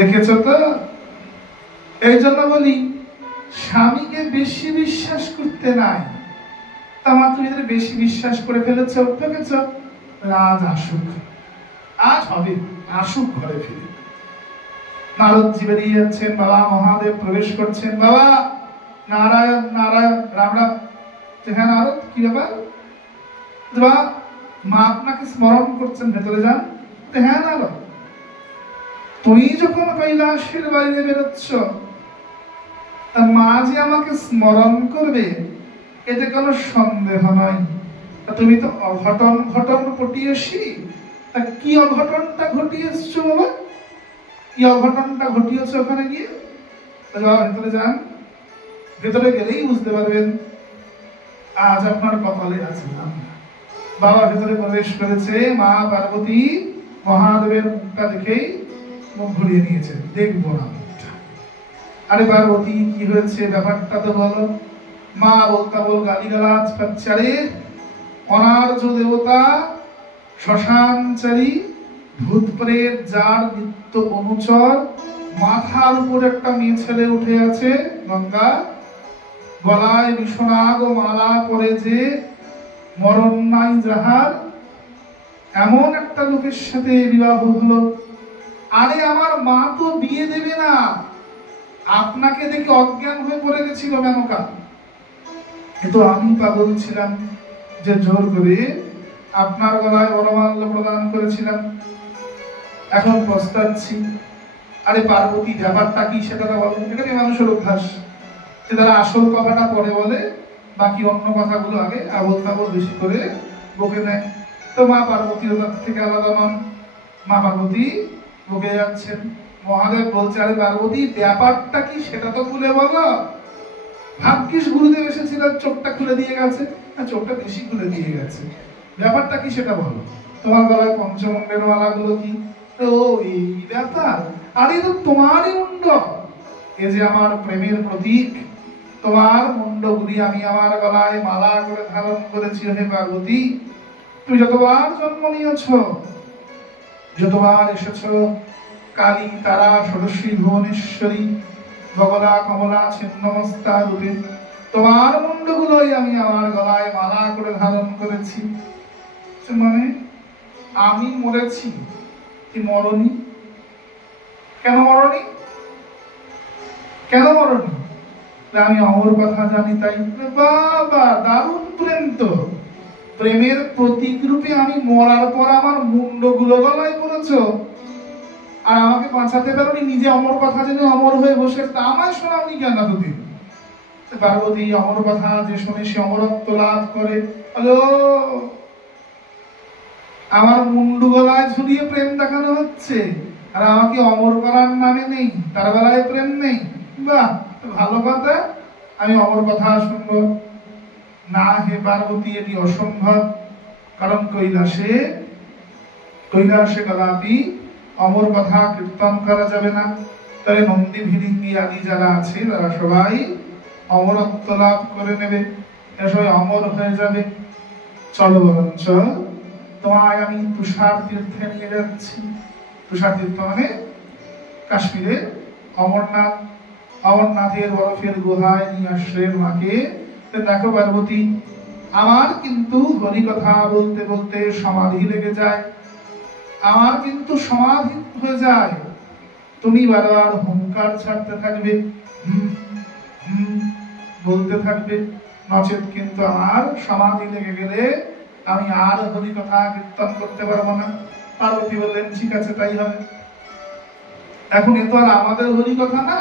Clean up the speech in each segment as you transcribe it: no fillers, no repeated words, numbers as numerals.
দেখেছো তো? এই জন্য বলি স্বামীকে বেশি বিশ্বাস করতে নাই। তামা তুমি যদি বেশি বিশ্বাস করে ফেলেছ, দেখেছ রাজ আসুক, আজ হবে, আসুক ঘরে ফিরে। নারদজি বেরিয়ে যাচ্ছেন, বাবা মহাদেব প্রবেশ করছেন। বাবা নারায়ণ নারায়ণ রাম রাম। হ্যাঁ নারদ, কি ব্যাপার? বাবা মা আপনাকে স্মরণ করছেন, ভেতরে যান। হ্যাঁ নারদ, তুমি যখন কৈলাসের বাইরে বেরোচ্ছ, তা মা যে আমাকে স্মরণ করবে এতে কোনো সন্দেহ নয়। তুমি তো অঘটন ঘটন ঘটিয়েছি, তা কি অঘটনটা ঘটিয়েছ বাবা? কি অঘটনটা ঘটিয়েছ ওখানে গিয়ে? ভেতরে যান, ভেতরে গেলেই বুঝতে পারবেন আজ আপনার কপালে আছে। বাবা ভেতরে প্রবেশ করেছে, মা পার্বতী মহাদেবের মুখটা দেখেই মুখ ঘুরিয়ে নিয়েছে, দেখবো না। আরে পার্বতী কি হয়েছে ব্যাপারটা তো বলো। মা বলতা বল গালিগালাজ করছে। আরে অনার্য দেবতা, শ্মশানচারী, ভূত প্রেত যার নিত্য অনুচর, মাথার উপর একটা মেয়ে ছেলে উঠে আছে গঙ্গা, গলায় বিশ্বনাগ মালা পরে যে, মরণ নাই যাহার, এমন একটা লোকের সাথে বিবাহ হলো। আরে আমার মা তো বিয়ে দেবে না, আপনাকে দেখে অজ্ঞান হয়ে পড়ে গেছিল মেনকা। কিন্তু আমি পাগল ছিলাম যে জোর করে আপনার গলায় বরমাল্য প্রদান করেছিলাম, এখন পস্তাচ্ছি। আরে পার্বতী ব্যাপারটা কি সেটা তো বলো। এখানে মানুষের অভ্যাস যে তারা আসল কথাটা পরে বলে, বাকি অন্য কথাগুলো আগে আবল তাবল বেশি করে বকে নেয়। তো মা পার্বতী ওদের থেকে আলাদা নন, মা পার্বতী বকে যাচ্ছেন। মহাদেব বলছে, আরে পার্বতী ব্যাপারটা কি সেটা তো খুলে বলো। ভাগ্যিস গুরুদেব এসেছিলেন, চোখটা খুলে দিয়ে গেছে, চোখটা বেশি খুলে দিয়ে গেছে। ব্যাপারটা কি সেটা বলো। তোমার গলায় পঞ্চমুণ্ডের মালাগুলো কি? ও এই ব্যাপার। আরে তো তোমারই মুন্ড, এ যে আমার প্রেমের প্রতীক, তোমার মুন্ডগুলি আমি আমার গলায় মালা করে ধারণ করেছি। হে পার্বতী, তুমি যতবার জন্ম নিয়েছ, যতবার এসেছ, কালী তারা ষোড়শী ভুবনেশ্বরী বগলা কমলা ছিন্নমস্তা রূপে তোমার মুন্ডগুলোই আমি আমার গলায় মালা করে ধারণ করেছি। মানে আমি মরেছি, কি মরণী? কেন মরণী? কেন মরণী? আমি অমর কথা জানি তাই। বাবা দারুণ প্রেম তো। প্রেমের প্রতীক রূপে আমি মরার পর আমার মুন্ডগুলো গলায় পড়েছ, আর আমাকে বাঁচাতে পারোনি, নিজে অমর কথা জেনে অমর হয়ে বসে তা আমায় শোনাওনি কেন এতদিন? পার্বতী অমর কথা যে শুনে সে অমরত্ব লাভ করে। হ্যালো, আমার মুন্ডু গলায় ঝুলিয়ে প্রেম দেখানো হচ্ছে, আর আমাকে অমর করার নামে নেই, তার বেলায় প্রেম নেই। বাহ, ভালো কথা, আমি অমর কথা শুনবো না। হে পার্বতী, এটি অসম্ভব, কারণ কৈলাসে কদাপি অমর কথা কীর্তন করা যাবে না। তাই নন্দী ভিরিঙ্গি আদি যারা আছে তারা সবাই অমরত্ব লাভ করে নেবে, সবাই অমর হয়ে যাবে। চলো বরঞ্চ তোমায় আমি তুষার তীর্থে নিয়ে যাচ্ছি। তুষার তীর্থ মানে কাশ্মীরে অমরনাথ, অমরনাথের বরফের গুহায় নিয়ে আসলেন মাকে। দেখো পার্বতী, আমার কিন্তু হরি কথা বলতে বলতে সমাধি লেগে যায়, আমার কিন্তু সমাধি হয়ে যায়। তুমি বারবার হুঙ্কার ছাড়তে থাকবে, বলতে থাকবে, নচেত কিন্তু আমার সমাধি লেগে গেলে আমি আর হরি কথা কীর্তন করতে পারবো না। পার্বতী বললেন, ঠিক আছে তাই হবে। এখন এ তো আর আমাদের হরি কথা না,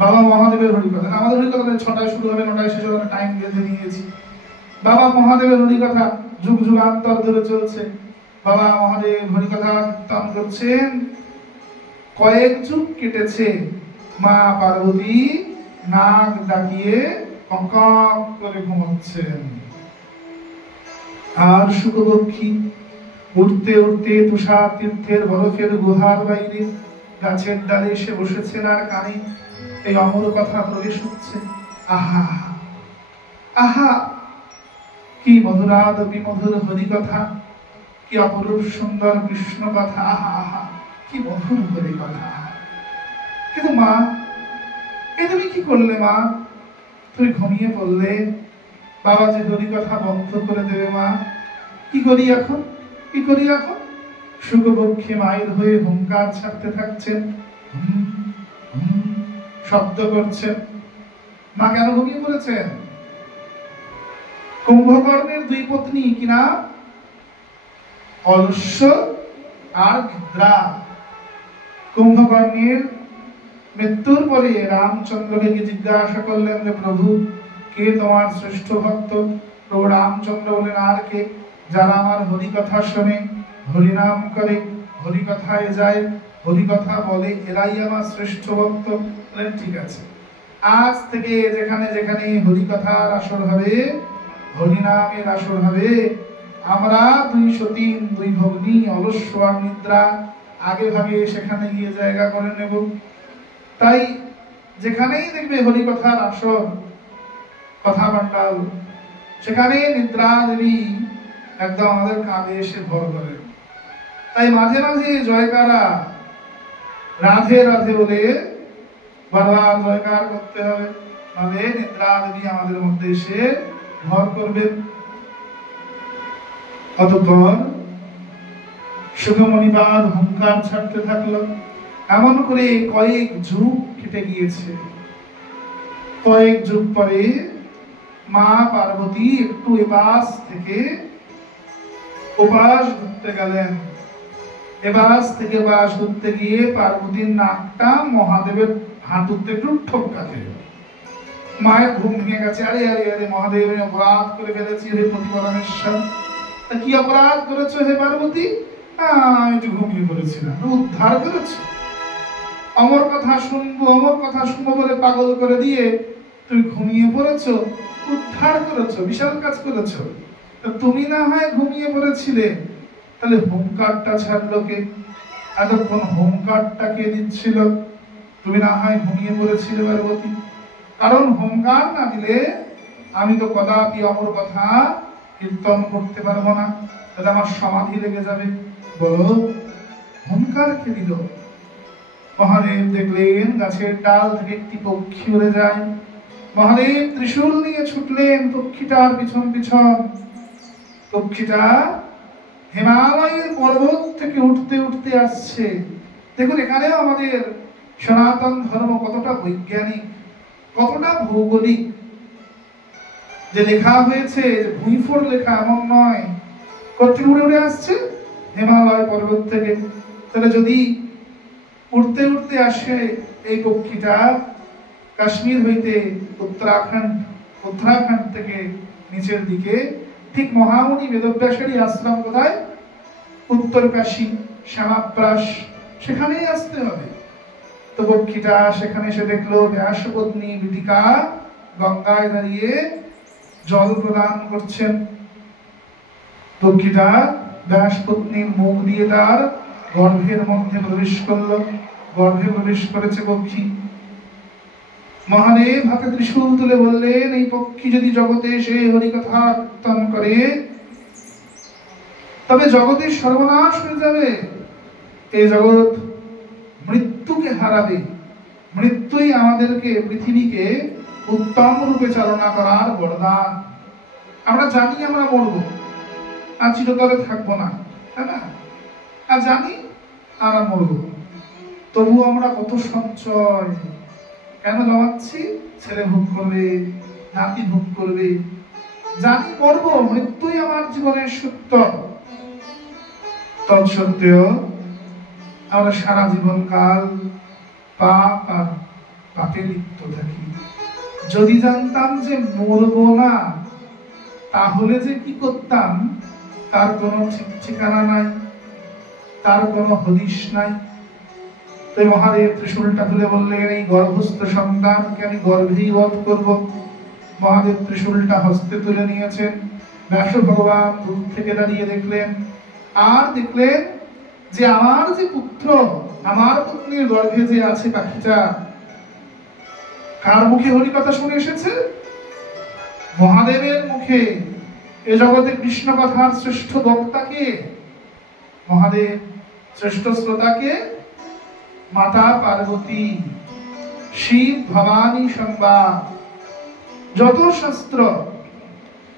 বাবা মহাদেবের হরি কথা। আমাদের হরি কথা 6টায় শুরু হবে, 9টায় শেষ হবে, টাইম বেঁধে নিয়েছি। বাবা মহাদেবের হরি কথা যুগ যুগান্তর ধরে চলছে। বাবা মহাদেব হরি কথা কীর্তন করছেন, কয়েক যুগ কেটেছে। মা পার্বতী নাক ডাকিয়ে কঙ্কক করে ঘুমাচ্ছেন, আর শুকপক্ষী উঠতে উঠতে তুষার তীর্থের বরফের গুহার বাইরে গাছের ডালে এসে বসেছেন, আর কানে এই অমর কথা প্রবেশ হচ্ছে। আহা আহা, কি মধুরাদপি মধুর হরি কথা, কি অপরূপ সুন্দর কৃষ্ণ কথা। আহা আহা, কি মধুর হরি কথা। কিন্তু মা, এ তুমি কি করলে মা? তুমি ঘুমিয়ে পড়লে, বাবা যে হরি কথা বন্ধ করে দেবে মা, কি করি এখন, কি করি এখন? শুকপক্ষে মায়ের হয়ে হুঙ্কার ছাড়তে থাকছেন, শব্দ করছেন। মা কেন ঘুমিয়ে পড়েছেন? কুম্ভকর্ণের দুই পত্নী কিনা অলস্য আর নিদ্রা। কুম্ভকর্ণের মৃত্যুর পরে রামচন্দ্রকে জিজ্ঞাসা করলেন যে প্রভু, কে তোমার শ্রেষ্ঠ ভক্ত? প্রভু রামচন্দ্র বলেন, আর কে? যারা আমার হরি কথা শোনে, হরিনাম করে, হরি কথায় যায়, হরি কথা বলে, এরাই আমার শ্রেষ্ঠ ভক্ত। বলেন ঠিক আছে, আজ থেকে যেখানে যেখানে হরি কথার আসর হবে, হরিনামের আসর হবে, আমরা 203 দুই ভগ্নী অলস্য আর নিদ্রা আগে ভাগে সেখানে গিয়ে জায়গা করে নেব। তাই যেখানেই দেখবে হরি কথার আসর, কথা পান্ডাল, সেখানে নিদ্রা দেবী একদম আমাদের কাঁধে এসে ভর করে। তাই মাঝে মাঝে জয়কারা, রাধে রাধে বলে বারবার জয়কার করতে হবে, নাহলে নিদ্রা দেবী আমাদের মধ্যে এসে ভর করবেন। অতঃপর সুখমণিপাদ হুঙ্কার ছাড়তে থাকলো। এমন করে কয়েক যুগ কেটে গিয়েছে। কয়েক যুগ পরে মা পার্বতী একটু এপাশ থেকে ওপাশ ঘুরতে গেলেন। এপাশ থেকে ওপাশ ঘুরতে গিয়ে পার্বতীর নাকটা মহাদেবের হাঁটুতে একটু ঠোক্কা খেল। মায়ের ঘুম ভেঙে গেছে। আরে আরে আরে মহাদেব, অপরাধ করে ফেলেছি হে প্রতিপরমেশ্বর। তা কি অপরাধ করেছো হে পার্বতী? আমি একটু ঘুমিয়ে পড়েছিলাম, উদ্ধার করেছো। আমার কথা শুনবো, আমার কথা শুনবো বলে পাগল করে দিয়ে তুমি ঘুমিয়ে পড়েছো, উদ্ধার করেছো, বিশাল কাজ করেছো। তুমি না হয় ঘুমিয়ে পড়েছিলে, তাহলে হুঙ্কারটা ছাড়লো কে? এতক্ষণ হুঙ্কারটা কে দিচ্ছিল? তুমি না হয় ঘুমিয়ে পড়েছিলে পার্বতী। কারণ হুঙ্কার না দিলে আমি তো কদাপি অমর কথা কীর্তন করতে পারবো না, তাহলে আমার সমাধি লেগে যাবে। বলো, হুঙ্কার কে দিল? মহাদেব দেখলেন গাছের ডাল থেকে একটি পক্ষী উড়ে যায়। মহাদেব ত্রিশূল নিয়ে ছুটলেন পক্ষীটার পিছন পিছন। পক্ষীটা হিমালয়ের পর্বত থেকে উঠতে উঠতে আসছে। দেখুন, এখানেও আমাদের সনাতন ধর্ম কতটা বৈজ্ঞানিক, কতটা ভৌগোলিক। যে লেখা হয়েছে, ভূঁইফোড় লেখা এমন নয়। কোথেকে উড়ে উড়ে আসছে? হিমালয় পর্বত থেকে। তাহলে যদি উড়তে উড়তে আসে এই পক্ষীটা কাশ্মীর হইতে উত্তরাখণ্ড থেকে নিচের দিকে, ঠিক মহামুনি বেদব্যাসেরই আশ্রম কোথায়? উত্তর কাশী, শ্যামাপ্রাস, সেখানেই আসতে হবে। তো পক্ষীটা সেখানে এসে দেখলো ব্যাসপত্নী বিটিকা গঙ্গায় দাঁড়িয়ে জল প্রদান করছেন। পক্ষীটা ব্যাসপত্নীর মুখ দিয়ে তার গর্ভের মধ্যে প্রবেশ করলো। গর্ভে প্রবেশ করেছে পক্ষী। মহাদেব হাতে ত্রিশূল তুলে বললেন, এই পক্ষী যদি জগতে এসে হরিকথা কীর্তন করে, তবে জগতের সর্বনাশ হয়ে যাবে। এই জগৎ মৃত্যুকে হারাবে। মৃত্যুই আমাদেরকে, পৃথিবীকে উত্তম রূপে চালনা করার বরদান। আমরা জানি আমরা মরবো, আর চিরতরে থাকবো না, তাই না? আর জানি আমরা মরবো, তবু আমরা কত সঞ্চয় কেন জমাচ্ছি? ছেলে ভোগ করবে, নাতি ভোগ করবে। জানি মরবো, মৃত্যুই আমার জীবনের সত্য। তৎসত্ত্বেও আমরা সারা জীবন কাল পাপ আর পাপে লিপ্ত থাকি। যদি জানতাম যে মরবো না, তাহলে যে কি করতাম তার কোনো ঠিক ঠিকানা নাই, তার কোনো হদিশ নাই। তাই মহাদেব ত্রিশূলটা তুলে বললেন, এই গর্ভস্থ সন্তানকে আমি গর্ভেই বধ করব। মহাদেব ত্রিশূলটা হস্তে তুলে নিয়েছেন। ব্যাস ভগবান দূর থেকে দাঁড়িয়ে দেখলেন, আর দেখলেন যে আমার যে পুত্র, আমার পত্নীর গর্ভে যে আছে পাখিটা, কার মুখে হরি কথা শুনে এসেছে? মহাদেবের মুখে। এ জগতে কৃষ্ণ কথার শ্রেষ্ঠ বক্তাকে, মহাদেব শ্রেষ্ঠ শ্রোতাকে মাতা পার্বতী। শিব ভবানী সংবাদ। যত শাস্ত্র,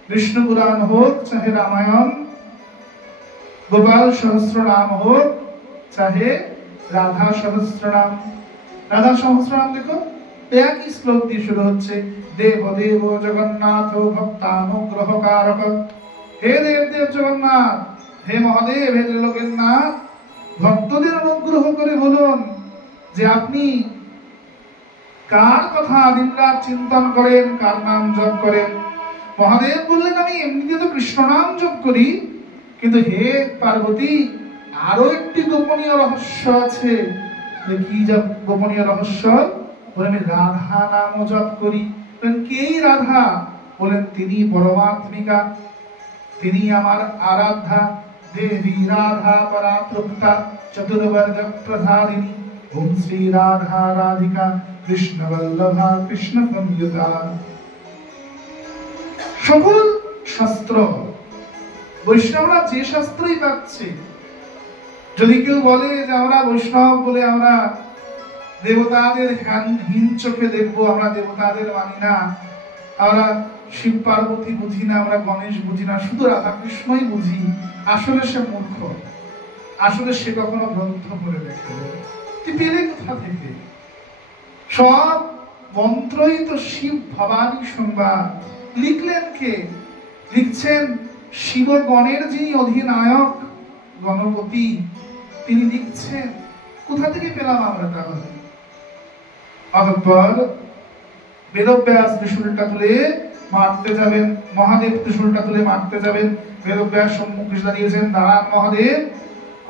বিষ্ণু পুরাণ হোক চাহে রামায়ণ, গোপাল সহস্রনাম হোক চাহে রাধা সহস্রনাম। রাধা সহস্রনাম দেখো একই শ্লোক দিয়ে শুরু হচ্ছে, দেব দেব জগন্নাথ ভক্তানুগ্রহ কারক। হে দেব দেব জগন্নাথ, হে মহাদেব, হে ত্রিলোকের নাথ, ভক্তদের অনুগ্রহ করে বলুন যে আপনি কার কথা দিনরাত চিন্তন করেন, কার নাম জপ করেন। মহাদেব বললেন আমি এমনিতে তো কৃষ্ণ নাম জপ করি, কিন্তু হে পার্বতী আরো একটি গোপনীয় রহস্য আছে। কি গোপনীয় রহস্য? বলেন আমি রাধা নাম জপ করি। বলেন কে রাধা? বলেন তিনি পরমাত্মিকা, তিনি আমার আরাধ্যা দেবী রাধা পরাতৃপ্তা চতুর্বর্গ প্রধারিণী ওম শ্রী রাধা রাধিকা কৃষ্ণ বল্লভা কৃষ্ণ সংযুতা। সকল শাস্ত্র, বৈষ্ণবরা যে শাস্ত্রই পাচ্ছে, যদি কেউ বলে যে আমরা বৈষ্ণব বলে আমরা দেবতাদের হীন চোখে দেখবো, আমরা দেবতাদের মানি না, আমরা শিব পার্বতী বুঝি না, আমরা গণেশ বুঝি না, শুধু রাধা কৃষ্ণই বুঝি, আসলে সে মূর্খ। আসলে সে কখনো গ্রন্থ পড়ে দেখে পেলে কোথা থেকে? সব মন্ত্রই তো শিব ভবানী সংবাদ। লিখলেন কে? লিখছেন শিবগণের যিনি অধিনায়ক গণপতি, তিনি লিখছেন। কোথা থেকে পেলাম আমরা তাহলে? অতঃপর বেদব্যাস ত্রিশূলটা তুলে মারতে যাবেন, মহাদেব ত্রিশূলটা তুলে মারতে যাবেন। বেদব্যাস সম্মুখে দাঁড়িয়েছেন, দাঁড়ান মহাদেব,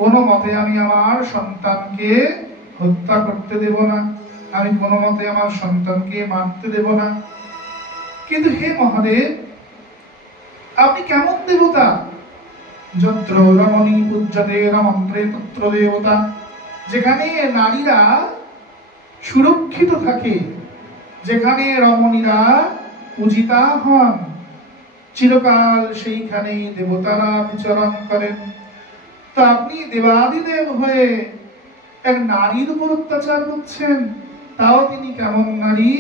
কোনো মতে আমি আমার সন্তানকে হত্যা করতে দেব না, আমি কোনো মতে আমার সন্তানকে মারতে দেব না। কিন্তু হে মহাদেব, আপনি কেমন দেবতা? যত্র রমণী পূজ্যতে রমন্ত্রে তত্র দেবতা। যেখানে নারীরা সুরক্ষিত থাকে, যেখানে রমণীরা পূজিতা হন, চিরকাল সেইখানেই দেবতারা বিচরণ করেন। তো আপনি দেবাদিদেব হয়ে এক নারীর উপর অত্যাচার করছেন, তাও তিনি কেমন নারী?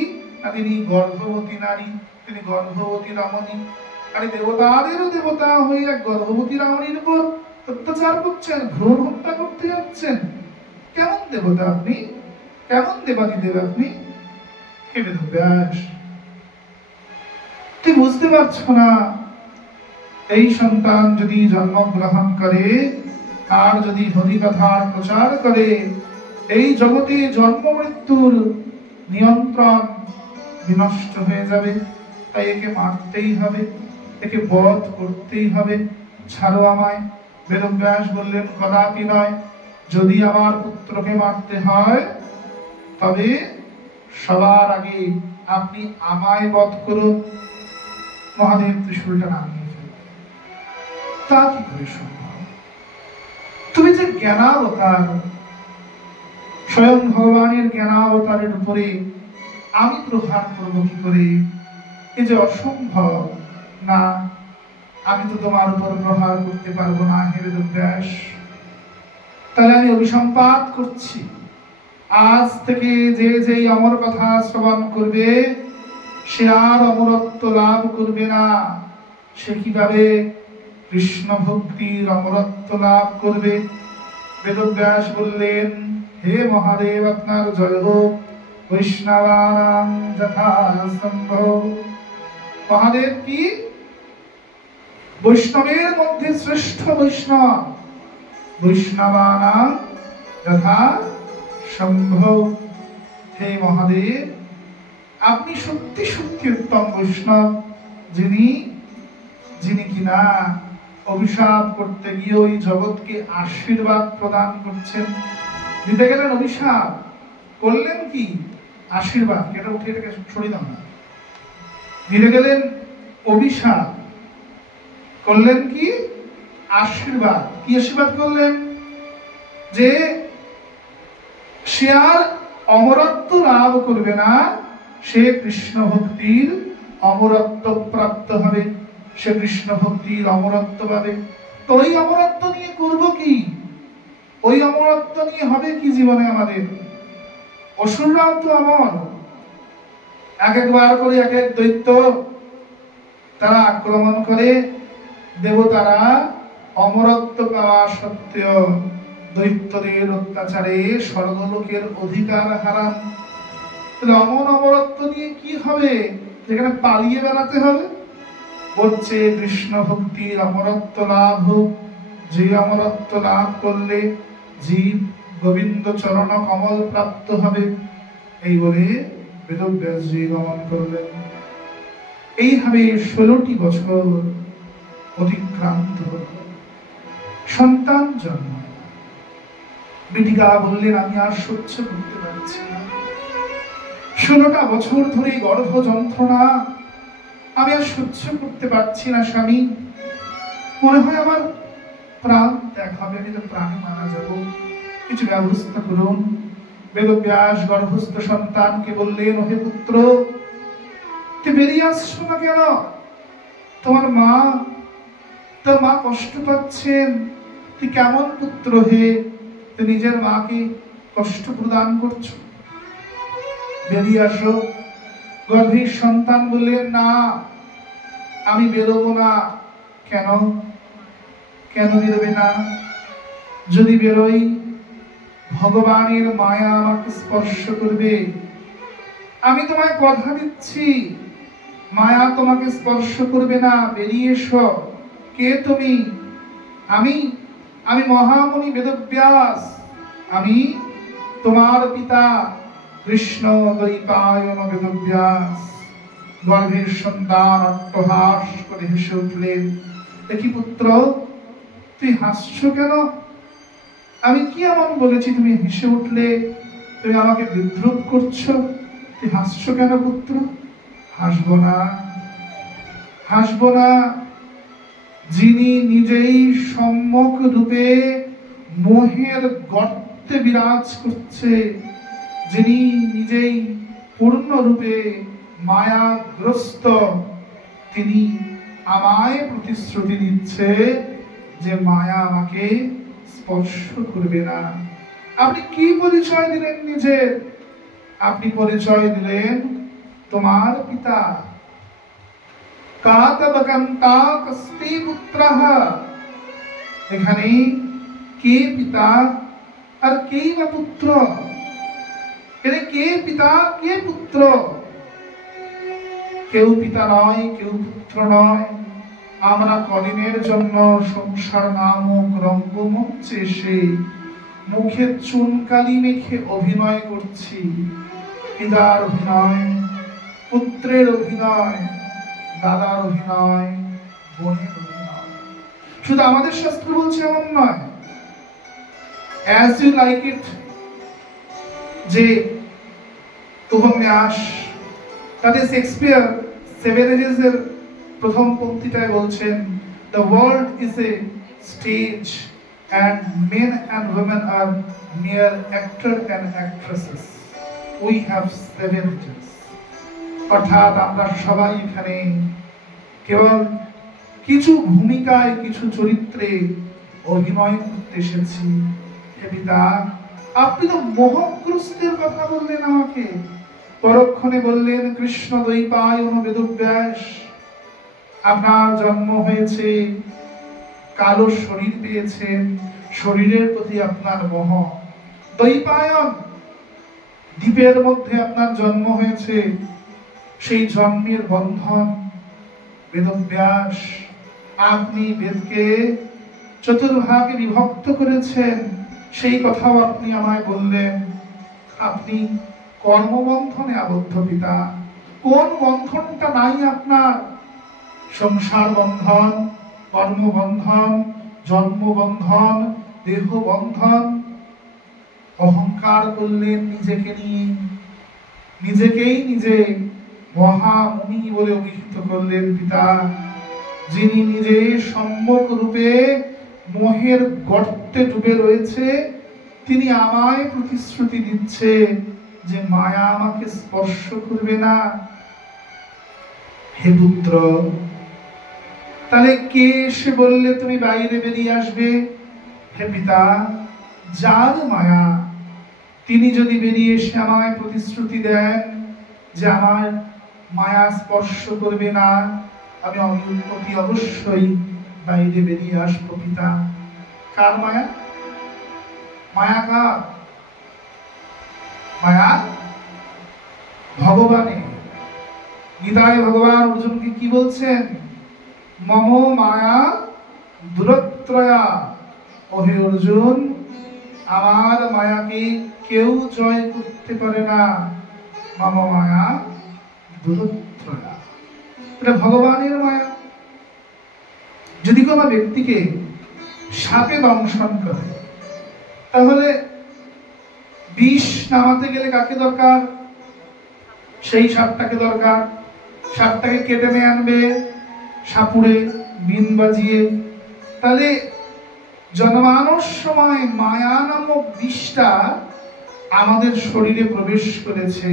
তিনি গর্ভবতী নারী, তিনি গর্ভবতী রমণী। আর দেবতাদেরও দেবতা হয়ে এক গর্ভবতী রমণীর উপর অত্যাচার করছেন, ভ্রূণ হত্যা করতে যাচ্ছেন। কেমন দেবতা আপনি? কেমন দেবাদিদেব আপনি? হে বেদব্যাস, তুই বুঝতে পারছো না? এই সন্তান যদি জন্মগ্রহণ করে আর যদি হরিকথার প্রচার করে, এই জগতে জন্ম মৃত্যুর নিয়ন্ত্রণ বিনষ্ট হয়ে যাবে। তাই একে মারতেই হবে, একে বধ করতেই হবে। ছাড়ো আমায়। বেদব্যাস বললেন কদাপি নয়, যদি আমার পুত্রকে মারতে হয় তবে সবার আগে আপনি আমায় বধ করুন। মহাদেব ত্রিশূলটা নামিয়ে ফেললেন। তা কি করে সম্ভব? তুমি যে জ্ঞানাবতার, স্বয়ং ভগবানের জ্ঞানাবতারের উপরে আমি প্রহার করব কি করে? এ যে অসম্ভব। না, আমি তো তোমার উপর প্রহার করতে পারবো না হে বেদব্যাস। তাহলে আমি অভিসম্পাত করছি, আজ থেকে যে যেই অমর কথা শ্রবণ করবে সে আর অমরত্ব লাভ করবে না। সে কিভাবে কৃষ্ণ ভক্তির অমরত্ব লাভ করবে? বেদব্যাস বললেন, হে মহাদেব আপনার জয় হোক, বৈষ্ণবানাং যথা সম্ভব। মহাদেব কি? বৈষ্ণবের মধ্যে শ্রেষ্ঠ বৈষ্ণব। বৈষ্ণবানাং যথা সম্ভব। হে মহাদেব, আপনি সত্যি সত্যি উত্তম বৈষ্ণব, যিনি কিনা অভিশাপ করতে গিয়ে ওই জগৎকে আশীর্বাদ প্রদান করছেন। দিতে গেলেন অভিশাপ, করলেন কি? আশীর্বাদ। এটা উঠে এটাকে সরিয়ে দাও না। দিতে গেলেন অভিশাপ, করলেন কি? আশীর্বাদ। কি আশীর্বাদ করলেন? যে সে আর অমরত্ব লাভ করবে না, সে কৃষ্ণ ভক্তির অমরত্ব প্রাপ্ত হবে, সে কৃষ্ণ ভক্তির অমরত্ব পাবে। তো ওই অমরত্ব নিয়ে করব কি? ওই অমরত্ব নিয়ে হবে কি জীবনে আমাদের? অসুররাও তো অমর, এক একবার করে এক এক দৈত্য তারা আক্রমণ করে। দেবতারা অমরত্ব পাওয়া সত্ত্বেও দৈত্যদের অত্যাচারে স্বর্গলোকের অধিকার হারান। তাহলে অমরত্ব নিয়ে কি হবে? যেখানে পালিয়ে বেড়াতে হবে? বলছে কৃষ্ণ ভক্তির অমরত্ব লাভ, যে অমরত্ব লাভ করলে জীব গোবিন্দ চরণ কমল প্রাপ্ত হবে। এই বলে বেদব্যাসজি গমন করলেন। এইভাবে 16টি বছর অতিক্রান্ত হল। সন্তান জন্ম। বিটিকা বললেন, আমি আর সহ্য করতে পারছি না। 16টা বছর ধরে গর্ভ যন্ত্রণা আমি আর সহ্য করতে পারছি না স্বামী। মনে হয় আমার প্রাণ ত্যাগ হবে, আমি তো প্রাণে মারা যাব, কিছু ব্যবস্থা করুন। বেদব্যাস গর্ভস্থ সন্তানকে বললেন, ওহে পুত্র, তুই বেরিয়ে আসছো না কেন? তোমার মা কষ্ট পাচ্ছেন। তুই কেমন পুত্র হে, তুই নিজের মাকে কষ্ট প্রদান করছো, বেরিয়ে আসো। গর্ভের সন্তান বললেন, না আমি বেরোবো না। কেন? কেন বেরোবে না? যদি বেরোই ভগবানের মায়া আমাকে স্পর্শ করবে। আমি তোমায় কথা দিচ্ছি, মায়া তোমাকে স্পর্শ করবে না। বেরিয়ে এসো। কে তুমি? আমি মহামুনি বেদব্যাস। আমি তোমার পিতা কৃষ্ণ দ্বৈপায়ন বেদব্যাস। গর্ভের সন্তান অট্টহাস করে হেসে উঠলেন। দেখি পুত্র, তুই হাসছো কেন? আমি কি এমন বলেছি তুমি হেসে উঠলে? তুমি আমাকে বিদ্রুপ করছো, তুই হাসছো কেন পুত্র? হাসবো না, হাসবো না। যিনি নিজেই সম্যক রূপে মোহের গর্তে বিরাজ করছে, যিনি নিজেই পূর্ণ রূপে মায়াগ্রস্ত, তিনি আমায় প্রতিশ্রুতি দিচ্ছে যে মায়া আমাকে স্পর্শ করবে না। আপনি কি পরিচয় দিলেন নিজের? আপনি পরিচয় দিলেন তোমার পিতা। এখানে কে পিতা আর কে বা পুত্র? কে পিতা কে পুত্র? কেউ পিতা নয়, কেউ পুত্র নয়। আমরা কদিনের জন্য সংসার নামক রঙ্গমঞ্চে এসে মুখে চুনকালি মেখে অভিনয় করছি। পিতার অভিনয়, পুত্রের অভিনয়, দাদার অভিনয়, বোনের অভিনয়। শুধু আমাদের শাস্ত্র বলছে এমন নয়। অ্যাজ ইউ লাইক ইট যে উপন্যাস, তাতে শেক্সপিয়ার সেভেন এজেস এর প্রথম পংক্তিটায় বলছেন, the world is a stage and men and women are mere actors and actresses. We have 7 ages. অর্থাৎ আমরা সবাই এখানে কেবল কিছু ভূমিকায়, কিছু চরিত্রে অভিনয় করতে এসেছি। হে পিতা, আপনি তো মোহগ্রস্তের কথা বললেন আমাকে। পরক্ষণে বললেন, কৃষ্ণ দ্বৈপায়ন বেদব্যাস, আপনার জন্ম হয়েছে, কালো শরীর পেয়েছেন, শরীরের প্রতি আপনার মোহ। দ্বৈপায়ন, দ্বীপের মধ্যে আপনার জন্ম হয়েছে, সেই জন্মের বন্ধন। বেদব্যাস, আপনি বেদকে চতুর্ভাগে বিভক্ত করেছেন, সেই কথাও আপনি আমায় বললেন। আপনি কর্মবন্ধনে আবদ্ধ পিতা। কোন বন্ধনটা নাই আপনার? সংসার বন্ধন, কর্মবন্ধন, জন্মবন্ধন, দেহ বন্ধন। অহংকার করলেন নিজেকে নিয়ে, নিজেকেই নিজে মহামুনি বলে অভিহিত করলেন পিতা। যিনি নিজে সম্যক রূপে মোহের গর্তে ডুবে রয়েছে, তিনি আমায় প্রতিশ্রুতি দিচ্ছে যে মায়া আমাকে স্পর্শ করবে না। হে পুত্র, তাহলে কে এসে বললে তুমি বাইরে বেরিয়ে আসবে? হে পিতা, যার মায়া, তিনি যদি বেরিয়ে এসে আমায় প্রতিশ্রুতি দেন যে আমার মায়া স্পর্শ করবে না, আমি অতি অবশ্যই বাইরে বেরিয়ে আসবো পিতা। কার মায়া? মায়া কার? মায়া ভগবানের। গীতায় ভগবান অর্জুনকে কি বলছেন? মম মায়া দুরত্রয়া। ওহে অর্জুন, আমার মায়াকে কেউ জয় করতে পারে না। মম মায়া দুরত্রয়া, এটা ভগবানের মায়া। যদি কোনো ব্যক্তিকে সাপে দংশন করে, তাহলে বিষ নামাতে গেলে কাকে দরকার? সেই সাপটাকে দরকার। সাপটাকে কেটে নিয়ে আনবে সাপুড়ে, বিন বাজিয়ে। তাহলে জন্মানোর সময় মায়া নামক বিষটা আমাদের শরীরে প্রবেশ করেছে।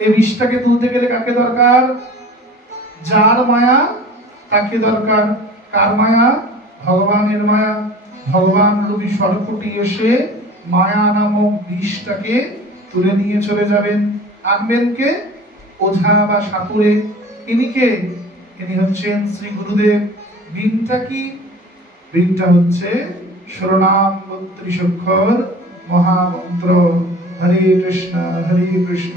এই বিষটাকে তুলতে গেলে কাকে দরকার? যার মায়া তাকে দরকার। কার মায়া? ভগবানের মায়া। ভগবান রূপী সরপুটি এসে মায়া নামক বিষটাকে তুলে নিয়ে চলে যাবেন। আনবেন কে? ওঝা বা সাপুরে। ইনি কে? ইনি হচ্ছেন শ্রী গুরুদেব। বিনটা কি? বিনটা হচ্ছে শরণাম ৩২ অক্ষর মহামন্ত্র। হরে কৃষ্ণ কৃষ্ণ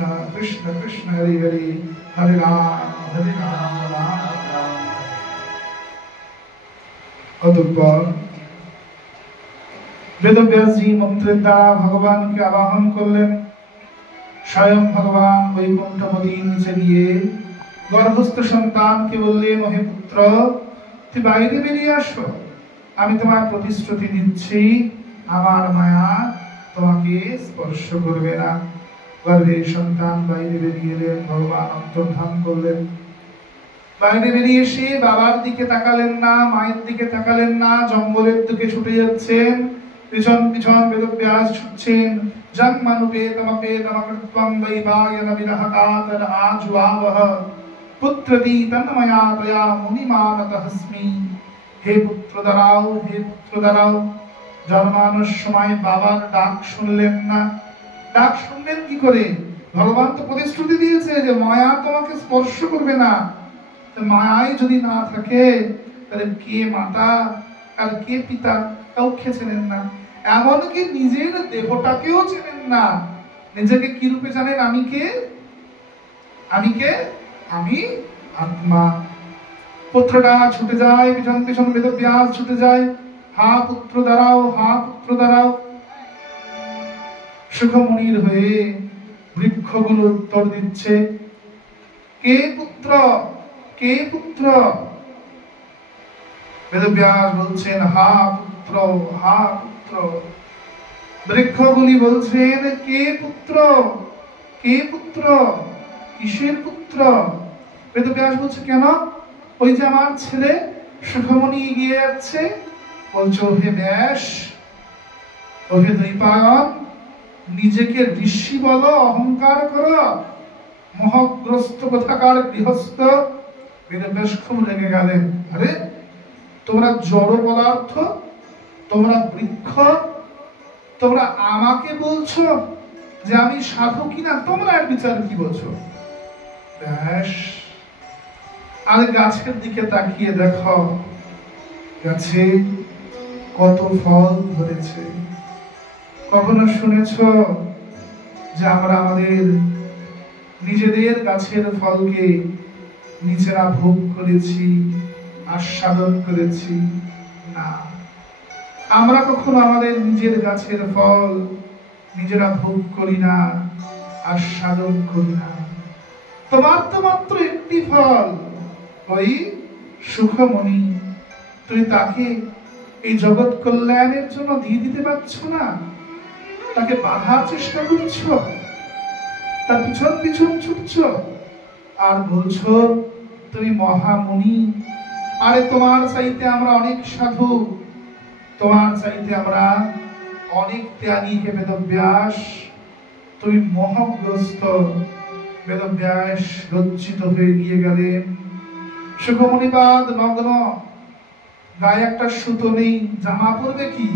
কৃষ্ণ হরে হরে, হরে রাম রাম রাম। অতঃপর বেদব্যাসজি মন্ত্রের দ্বারা ভগবানকে আবাহন করলেন। স্বয়ং ভগবান বৈকুণ্ঠপতির নিচে গিয়ে গর্ভস্থ সন্তানকে বললেন, ওহে পুত্র, তুই বাইরে বেরিয়ে আসো। আমি তোমার প্রতিশ্রুতি দিচ্ছি, আমার মায়া তোমাকে স্পর্শ করবে না। গর্ভে সন্তান বাইরে বেরিয়ে এলেন, ভগবান অন্তর্ধান করলেন। বাইরে বেরিয়ে এসে বাবার দিকে তাকালেন না, মায়ের দিকে তাকালেন না, জঙ্গলের দিকে ছুটে যাচ্ছেন। পিছন পিছন বেদব্যাস ছুটছেন। জন্মানুপেতমপেতমকৃত্বং দৈবায়ন বিরহকাতর আজুআবহ পুত্রতি তন্ময়া তয়া মুনিমানতহস্মি। হে পুত্র দাঁড়াও, হে পুত্র দাঁড়াও। জন্মানোর সময় বাবার ডাক শুনলেন না। ডাক শুনলেন কি করে? ভগবান তো প্রতিশ্রুতি দিয়েছে যে মায়া তোমাকে স্পর্শ করবে না। মায়াই যদি না থাকে, তাহলে কে মাতা আর কে পিতা কাউকে চেনেন না। এমনকি নিজের দেহটাকেও চেনেন না। নিজেকে কি রূপে জানেন? আমি কে? আমি কে? আমি আত্মা। পুত্রটা ছুটে যায়, পিছন পিছন বেদব্যাস ছুটে যায়। হা পুত্র দাঁড়াও, হা পুত্র দাঁড়াও। সুখমনির হয়ে বৃক্ষগুলো উত্তর দিচ্ছে, কে পুত্র, কে পুত্র? বেদব্যাস বলছেন, হা পুত্র, হা পুত্র। বৃক্ষগুলি বলছেন, কে পুত্র, কে পুত্র, কিসের পুত্র? বেদব্যাস বলছে, কেন? ওই যে আমার ছেলে সুখমনি এগিয়ে যাচ্ছে। বলছো, হে ব্যাস, ওহে দ্বৈপায়ন, নিজেকে ঋষি বলো, অহংকার করো, মোহগ্রস্ত কোথাকার গৃহস্থ। বেদব্যাস খুব রেগে গেলেন। আরে তোমরা জড় পদার্থ, তোমরা বৃক্ষ, তোমরা আমাকে বলছো যে আমি সাধু কিনা? তোমরা এক বিচার কি বলছো? ব্যাস, আর গাছের দিকে তাকিয়ে দেখো, গাছে কত ফল ধরেছে। কখনো শুনেছ যে আমরা আমাদের নিজেদের গাছের ফলকে নিজেরা ভোগ করেছি, আস্বাদন করেছি? না, আমরা কখনো আমাদের নিজের গাছের ফল নিজেরা ভোগ করি না, আস্বাদন করি না। তোমার তো মাত্র একটি ফল, ওই সুখমনি। তুমি তাকে এই জগৎ কল্যাণের জন্য দিয়ে দিতে পারছো না, তাকে বাধার চেষ্টা করছো, তার পিছন পিছন ছুটছো, আর বলছো তুমি মহামুনি। আরে তোমার চাইতে আমরা অনেক সাধু, তোমার চাইতে আমরা অনেক ত্যাগী। হে বেদব্যাস, তুমি মোহগ্রস্ত। বেদব্যাস লজ্জিত হয়ে গিয়ে গেলেন। সুখমণিপাদ নগ্ন, গায়ে একটা সুতো নেই, জামা পরবে কি?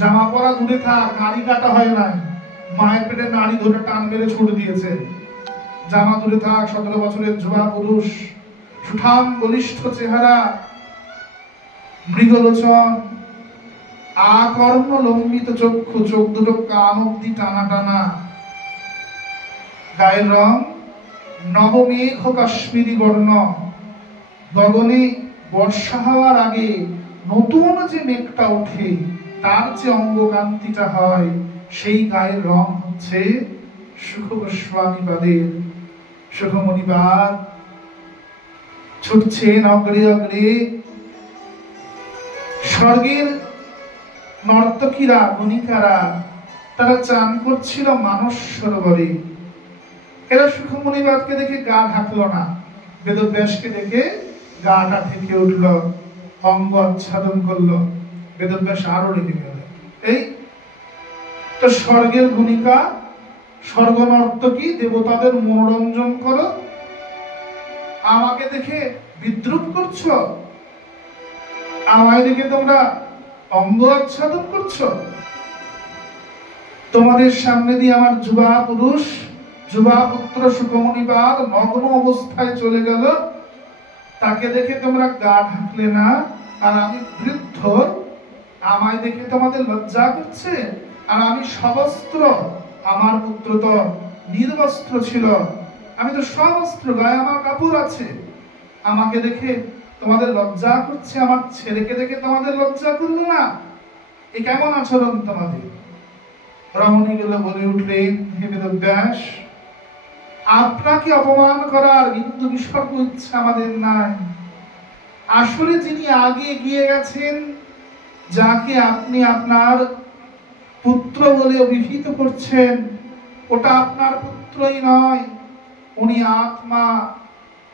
জামা পরা দূরে থাক, নাড়ি কাটা হয় নাই, মায়ের পেটে নাড়ি ধরে টান মেরে ছুড়ে দিয়েছে। জামা তুলে থাক, 17 বছরের যুবা পুরুষ, সুঠাম বলিষ্ঠ চেহারা, মৃগলোচন, আকর্ণ লম্বিত চক্ষু, চোখ দুটো কান অব্দি টানা টানা, গায়ের রং নবমেঘ কাশ্মীরি বর্ণ, গগনে বর্ষা হওয়ার আগে নতুন যে মেঘটা ওঠে তার যে অঙ্গকান্তিটা হয়, সেই গায়ের রং হচ্ছে সুখ গোস্বামীপাদের। সুখমণিপাদ ছুটছেন অগ্রে অগ্রে। স্বর্গের নর্তকীরা, গণিকারা, তারা চান করছিল মানস সরোবরে। এরা সুখমণিপাদকে দেখে গা ঢাকলো না, বেদব্যাসকে দেখে গাটা ঢেকে উঠল, অঙ্গ আচ্ছাদন করলো। বেদব্যাস আরো রেগে গেল। এই তো স্বর্গের ভূমিকা, স্বর্গ নর্তকী, দেবতাদের মনোরঞ্জন করো, আমাকে দেখে বিদ্রুপ করছো, আমায় দেখে তোমরা অঙ্গ আচ্ছাদন করছো। তোমাদের সামনে দিয়ে আমার যুবা পুরুষ, যুবা পুত্র সুখমণিপাদ নগ্ন অবস্থায় চলে গেল, তাকে দেখে তোমরা গা ঢাকলে না, আর আমি বৃদ্ধ, আমায় দেখে তোমাদের লজ্জা করছে। আর আমি সবস্ত্র, আমার পুত্র তো নির্বস্ত্র ছিল, আমি তো সবস্ত্র, গায়ে আমার কাপড় আছে, আমাকে দেখে তোমাদের লজ্জা করছে, আমার ছেলেকে দেখে তোমাদের লজ্জা করলো না। এ কেমন আচরণ তোমাদের? রমণী গেলে বলে উঠলেন, হে বেদব্যাস, আপনাকে অপমান করার বিন্দু বিসর্গ ইচ্ছা আমাদের নাই। আসলে যিনি আগে এগিয়ে গেছেন, যাকে আপনি আপনার পুত্র বলে অভিহিত করছেন, ওটা আপনার পুত্রই নয়, উনি আত্মা।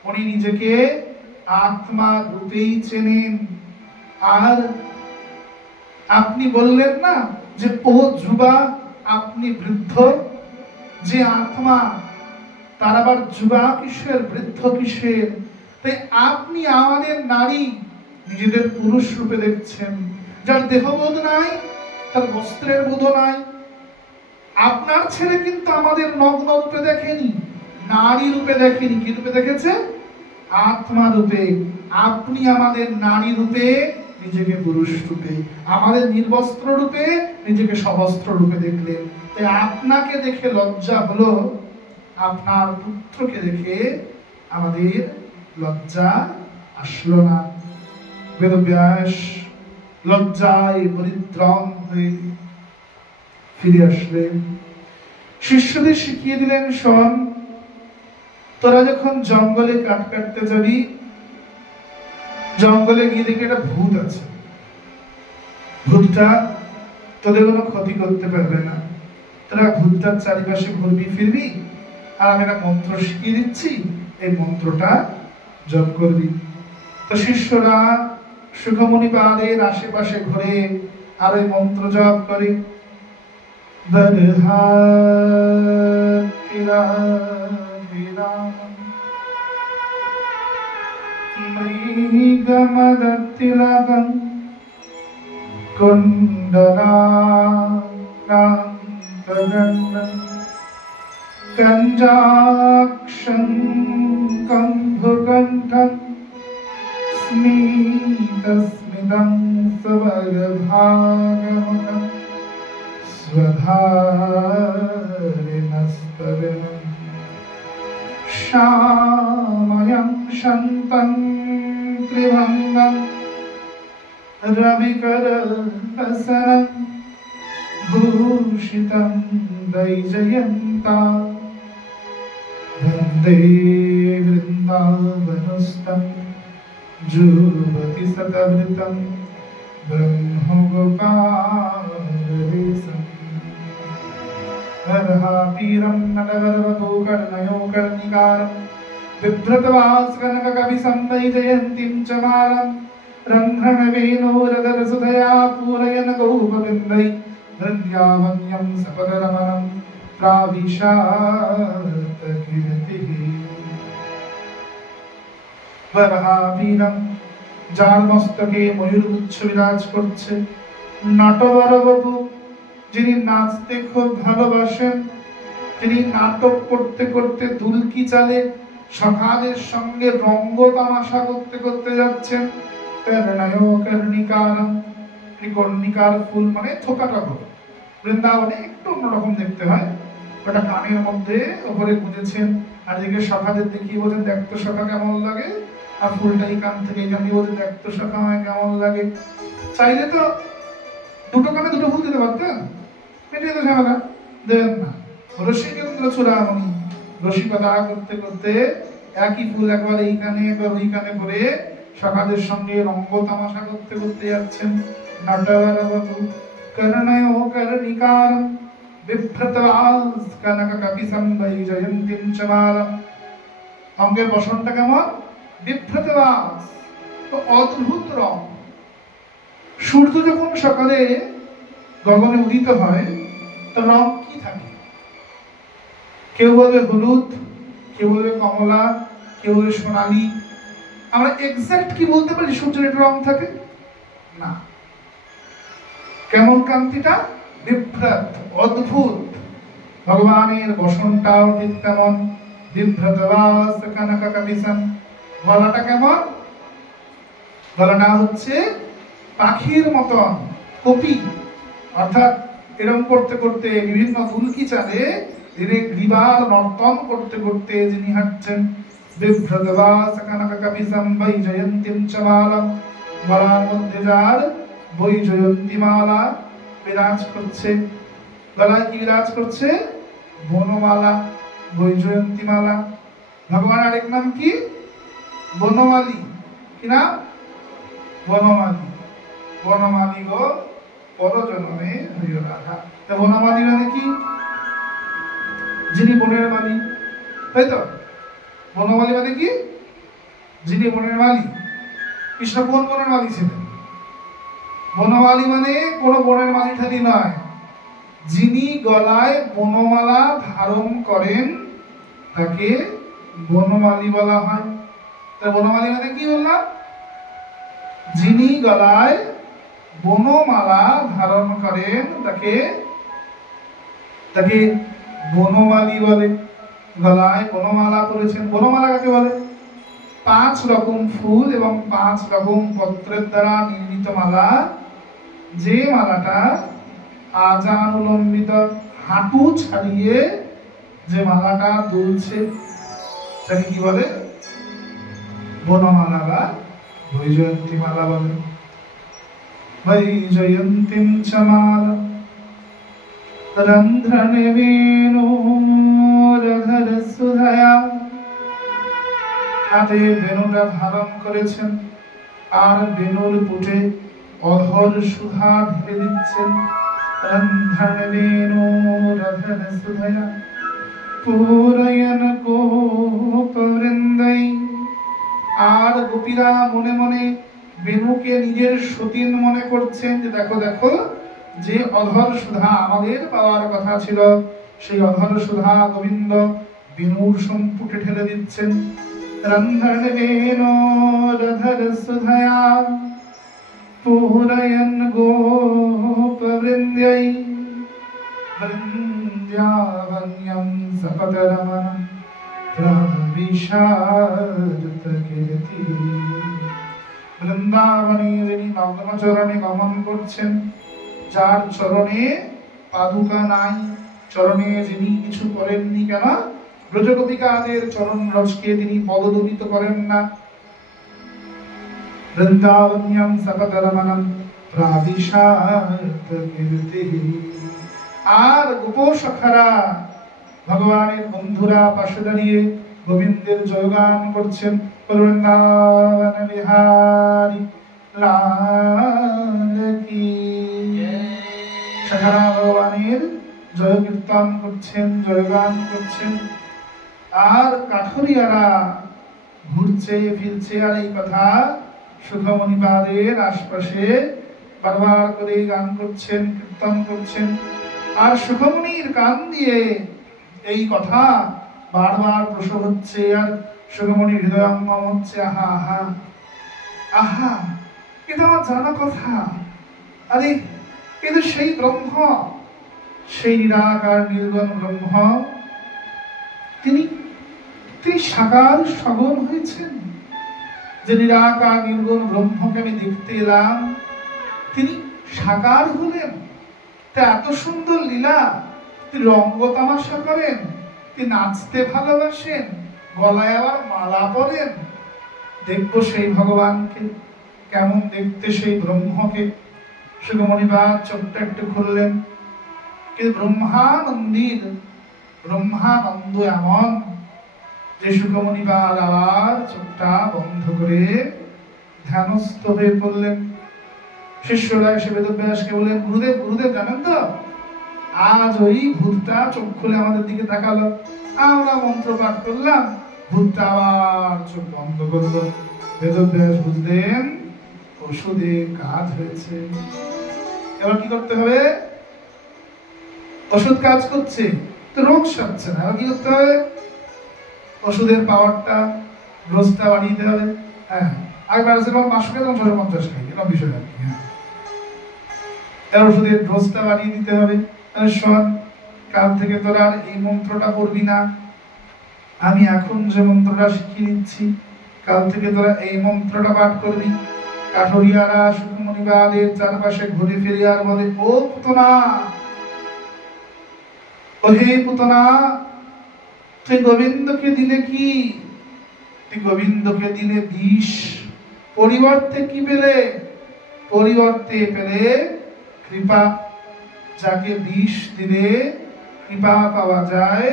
উনি নিজেকে আত্মা রূপেই চেনেন। আর আপনি বললেন না যে ও যুবা, আপনি বৃদ্ধ, যে আত্মা তার আবার যুবা কিসের, বৃদ্ধ কিসের? তাই আপনি আমাদের নারী নিজেদের পুরুষ রূপে দেখছেন, যার দেহবোধ নাই, তার বস্ত্রের বোধ নাই। আপনার ছেলে কিন্তু আমাদের নগ্ন রূপে দেখেনি, নারী রূপে দেখেনি, কি রূপে দেখেছে? আত্মা রূপে। আপনি আমাদের নারী রূপে নিজেকে পুরুষ রূপে, আমাদের নির্বস্ত্র রূপে নিজেকে সবস্ত্র রূপে দেখলেন। তাই আপনাকে দেখে লজ্জা হলো, আপনার পুত্রকে দেখে আমাদের লজ্জা আসলো না। বেদব্যাস লজ্জায় পরিত্রাণ হয়ে ফিরে আসলেন। শিষ্যদের শিখিয়ে দিলেন, শোন, তোরা যখন জঙ্গলে কাঠ কাটতে যাবি, জঙ্গলে গিয়ে দেখে একটা ভূত আছে, ভূতটা তোদের কোনো ক্ষতি করতে পারবে না, তোরা ভূতটার চারিপাশে ঘুরবি ফিরবি, আর আমি একটা মন্ত্র শিখিয়ে দিচ্ছি, এই মন্ত্রটা জপ করবি। তো শিষ্যরা সুখমণিপাদের আশেপাশে ঘুরে আর ওই মন্ত্র জপ করে। মৃগমদতিলকং কুণ্ডলাকান্তগণ্ডং কঞ্জাক্ষং কম্ভুকণ্ঠং স্মিতস্মিতং সবগভাগমুখং स्वधारिणस्तवेन श्यामयं शन्तं त्रिभङ्गं रविकरवसनं भूषितं दैजयन्ता वन्दे वृन्दावनस्थं जुवति सतवृतं ब्रह्मगोपालवेशम् हरहापीरं नटवरवधूकर्णयो कर्णिकारं बिभ्रतवास्कनककविसंवैजयन्तीं च मालं रन्ध्रणवेणोरधरसुधया पूरयन् गौपविन्दै धन्यावन्यं सपदरमणं प्राविशात कीर्तिः। हरहापीरं যার মস্তকে ময়ূর গুচ্ছ বিরাজ করছে, নটবরবধূ যিনি নাচতে খুব ভালোবাসেন, তিনি নাটক করতে করতে দুলকি চালে সখাদের সঙ্গে রঙ্গ তামাশা করতে করতে যাচ্ছেন। কর্ণিকার ফুল মানে থোকাটা হল, বৃন্দাবনে একটু অন্যরকম দেখতে হয়, ওটা কানের মধ্যে ওপরে গুঁজেছেন, আর এদিকে সখাদের দেখিয়ে বলছেন দেখতো সখা কেমন লাগে, আর ফুলটাই কান থেকে জানিয়ে বলছেন দেখতো সখা আমায় কেমন লাগে। চাইলে তো দুটো কানে দুটো ফুল দিতে পারতেন, মিটিয়ে তো ঝামেলা, দেন না। রসিকেন্দ্র চূড়ামণি রসিকতা করতে করতে একই ফুল একবার এই কানে একবার ওই কানে করে সখাদের সঙ্গে রঙ্গ তামাশা করতে করতে যাচ্ছেন। নটবরবাবু করণয় কর্ণিকার বিভ্রতবাস কনক কপিসম বৈজয়ন্তীম চ মালম। অঙ্গের বসনটা কেমন? বিভ্রতবাস, তো অদ্ভুত রং। সূর্য যখন সকালে গগনে উদিত হয় তার রং কি থাকে? কেউ বলবে হলুদ, কেউ বলবে কমলা, কেউ বলবে সোনালী। আমরা এক্সাক্ট কি বলতে পারি সূর্যের একটা রং থাকে না। কেমন কান্তিটা? বিভ্রত, অদ্ভুত। ভগবানের বসনটাও ঠিক তেমন বিভ্রতবাস কনক কপিসম। গলাটা কেমন? গলাটা হচ্ছে পাখির মতন কপি, অর্থাৎ এরকম করতে করতে বিভিন্ন ফুলকি চালে ধীরে গ্রীবার নর্তন করতে করতে যিনি হাঁটছেন। বিভ্রতবাস কনক কপিসম বৈজয়ন্তীম চ মালম। গলার মধ্যে যার বৈজয়ন্তী মালা বিরাজ করছে। গলায় কি বিরাজ করছে? বনমালা, বৈজয়ন্তী মালা। ভগবান আরেক নাম কি? বনমালী। কি নাম? বনমালী। বনমালী গো পরজন্মে হইও রাধা। তা বনমালী মানে কি? যিনি বনের মালী, তাই তো? বনমালী মানে কি? যিনি বনের মালী। কৃষ্ণ কোন বনের মালী ছিলেন? বনমালী মানে কোন বনের মালী ঠালি নয়, যিনি গলায় বনমালা ধারণ করেন তাকে বনমালী বলা হয়। তা বনমালী মানে কি বললাম? যিনি গলায় বনমালা ধারণ করেন তাকে তাকে বনমালী বলে। গলায় বনমালা পরেছেন। বনমালা কাকে বলে? 5 রকম ফুল এবং 5 রকম পত্রের দ্বারা নির্মিত মালা। যে মালাটা আজানুলম্বিত, হাঁটু ছাড়িয়ে যে মালাটা দুলছে তাকে কি বলে? বনমালা বা বৈজয়ন্তী মালা বলে। বৈজয়ন্তীম চ মালম রন্ধ্রনে বেণুরধর সুধয়া। হাতে বেণুটা ধারণ করেছেন আর বেণুর পুটে অধর সুধা ঢেলে দিচ্ছেন। রন্ধ্রনে বেণুরধর সুধয়া পূরয়ন গোপবৃন্দাই। আর গোপীরা মনে মনে বেণুকে নিজের সতীন মনে করছেন, যে দেখো দেখো যে অধর সুধা আমাদের পাওয়ার কথা ছিল, সেই অধর সুধা গোবিন্দ বেণুর সম্পুটে ঠেলে দিচ্ছেন। রন্ধন বেণুরধর সুধয়া পূরয়ন গোপবৃন্দাই। বৃন্দাবন্যম সপদরমণম প্রবিশারতকীর্তি। বৃন্দাবনে যিনি নগ্ন চরণে গমন করছেন, যার চরণে পাদুকা নাই, চরণে যিনি কিছু করেননি। কেন? ব্রজগোপিকাদের চরণ রজকে তিনি পদদলিত করেন না। বৃন্দাবন্যম সপদরমণম প্রবিশারতকীর্তি। আর গোপসখারা ভগবানের বন্ধুরা পাশে দাঁড়িয়ে গোবিন্দের জয়গান করছেন। বৃন্দাবন বিহারী লাল কি জয়। সখারা ভগবানের জয় কীর্তন করছেন, জয়গান করছেন। আর কাঠুরিয়ারা ঘুরছে ফিরছে, আর এই কথা সুখমণিপাদের আশপাশে বারবার করে গান করছেন, কীর্তন করছেন। আর সুখমণির কান দিয়ে এই কথা বারবার প্রসব হচ্ছে, আর সুখমণির হৃদয়ঙ্গম হচ্ছে। আহা আহা আহা, এটা আমার জানা কথা। আরে এ তো সেই ব্রহ্ম, সেই নিরাকার নির্গুণ ব্রহ্ম, তিনি সাকার সগুণ হয়েছেন। যে নিরাকার নির্গুণ ব্রহ্মকে আমি দেখতে এলাম, তিনি সাকার হলেন। তা এত সুন্দর লীলা, তিনি রঙ্গ তামাশা করেন, তিনি নাচতে ভালোবাসেন, গলায় আবার মালা পরেন। দেখবো সেই ভগবানকে, কেমন দেখতে সেই ব্রহ্মকে। সুখমণিবাদ চোখটা একটু খুললেন, কিন্তু ব্রহ্মানন্দির ব্রহ্মানন্দ এমন যে সুখমণিবাদ আবার চোখটা বন্ধ করে ধ্যানস্থ হয়ে পড়লেন। শিষ্যরা এসে বেদব্যাসকে বললেন, গুরুদেব গুরুদেব জানেন তো, আজ ওই ভূতটা চোখ খুলে আমাদের দিকে তাকালো, আমরা মন্ত্র পাঠ করলাম, ভূতটা আবার চোখ বন্ধ করলো। বেদব্যাস বুঝলেন ওষুধে কাজ হয়েছে। এবার কি করতে হবে? ওষুধ কাজ করছে তো রোগ সারছে না, এবার কি করতে হবে? ওষুধের পাওয়ারটা, ডোজটা বাড়িয়ে দিতে হবে। হ্যাঁ, আগে প্যারাসিটামল 500 তখন 650 খাই, এরকম বিষয় আর কি। হ্যাঁ, এর ওষুধের ডোজটা বাড়িয়ে দিতে হবে। শোন, কাল থেকে তোরা আর এই মন্ত্রটা পড়বি না, আমি এখন যে মন্ত্রটা শিখিয়ে দিচ্ছি, কাল থেকে তোরা এই মন্ত্রটা পাঠ করবি। কাঠুরিয়ারা সুখমণিবাদের চারপাশে ঘুরে ফিরে আর বলে, ও পুতনা, ও হে পুতনা, তুই গোবিন্দকে দিলে কি? তুই গোবিন্দকে দিলে বিষ, পরিবর্তে কি পেলে? পরিবর্তে পেলে কৃপা। যাকে বিষ দিলে কৃপা পাওয়া যায়,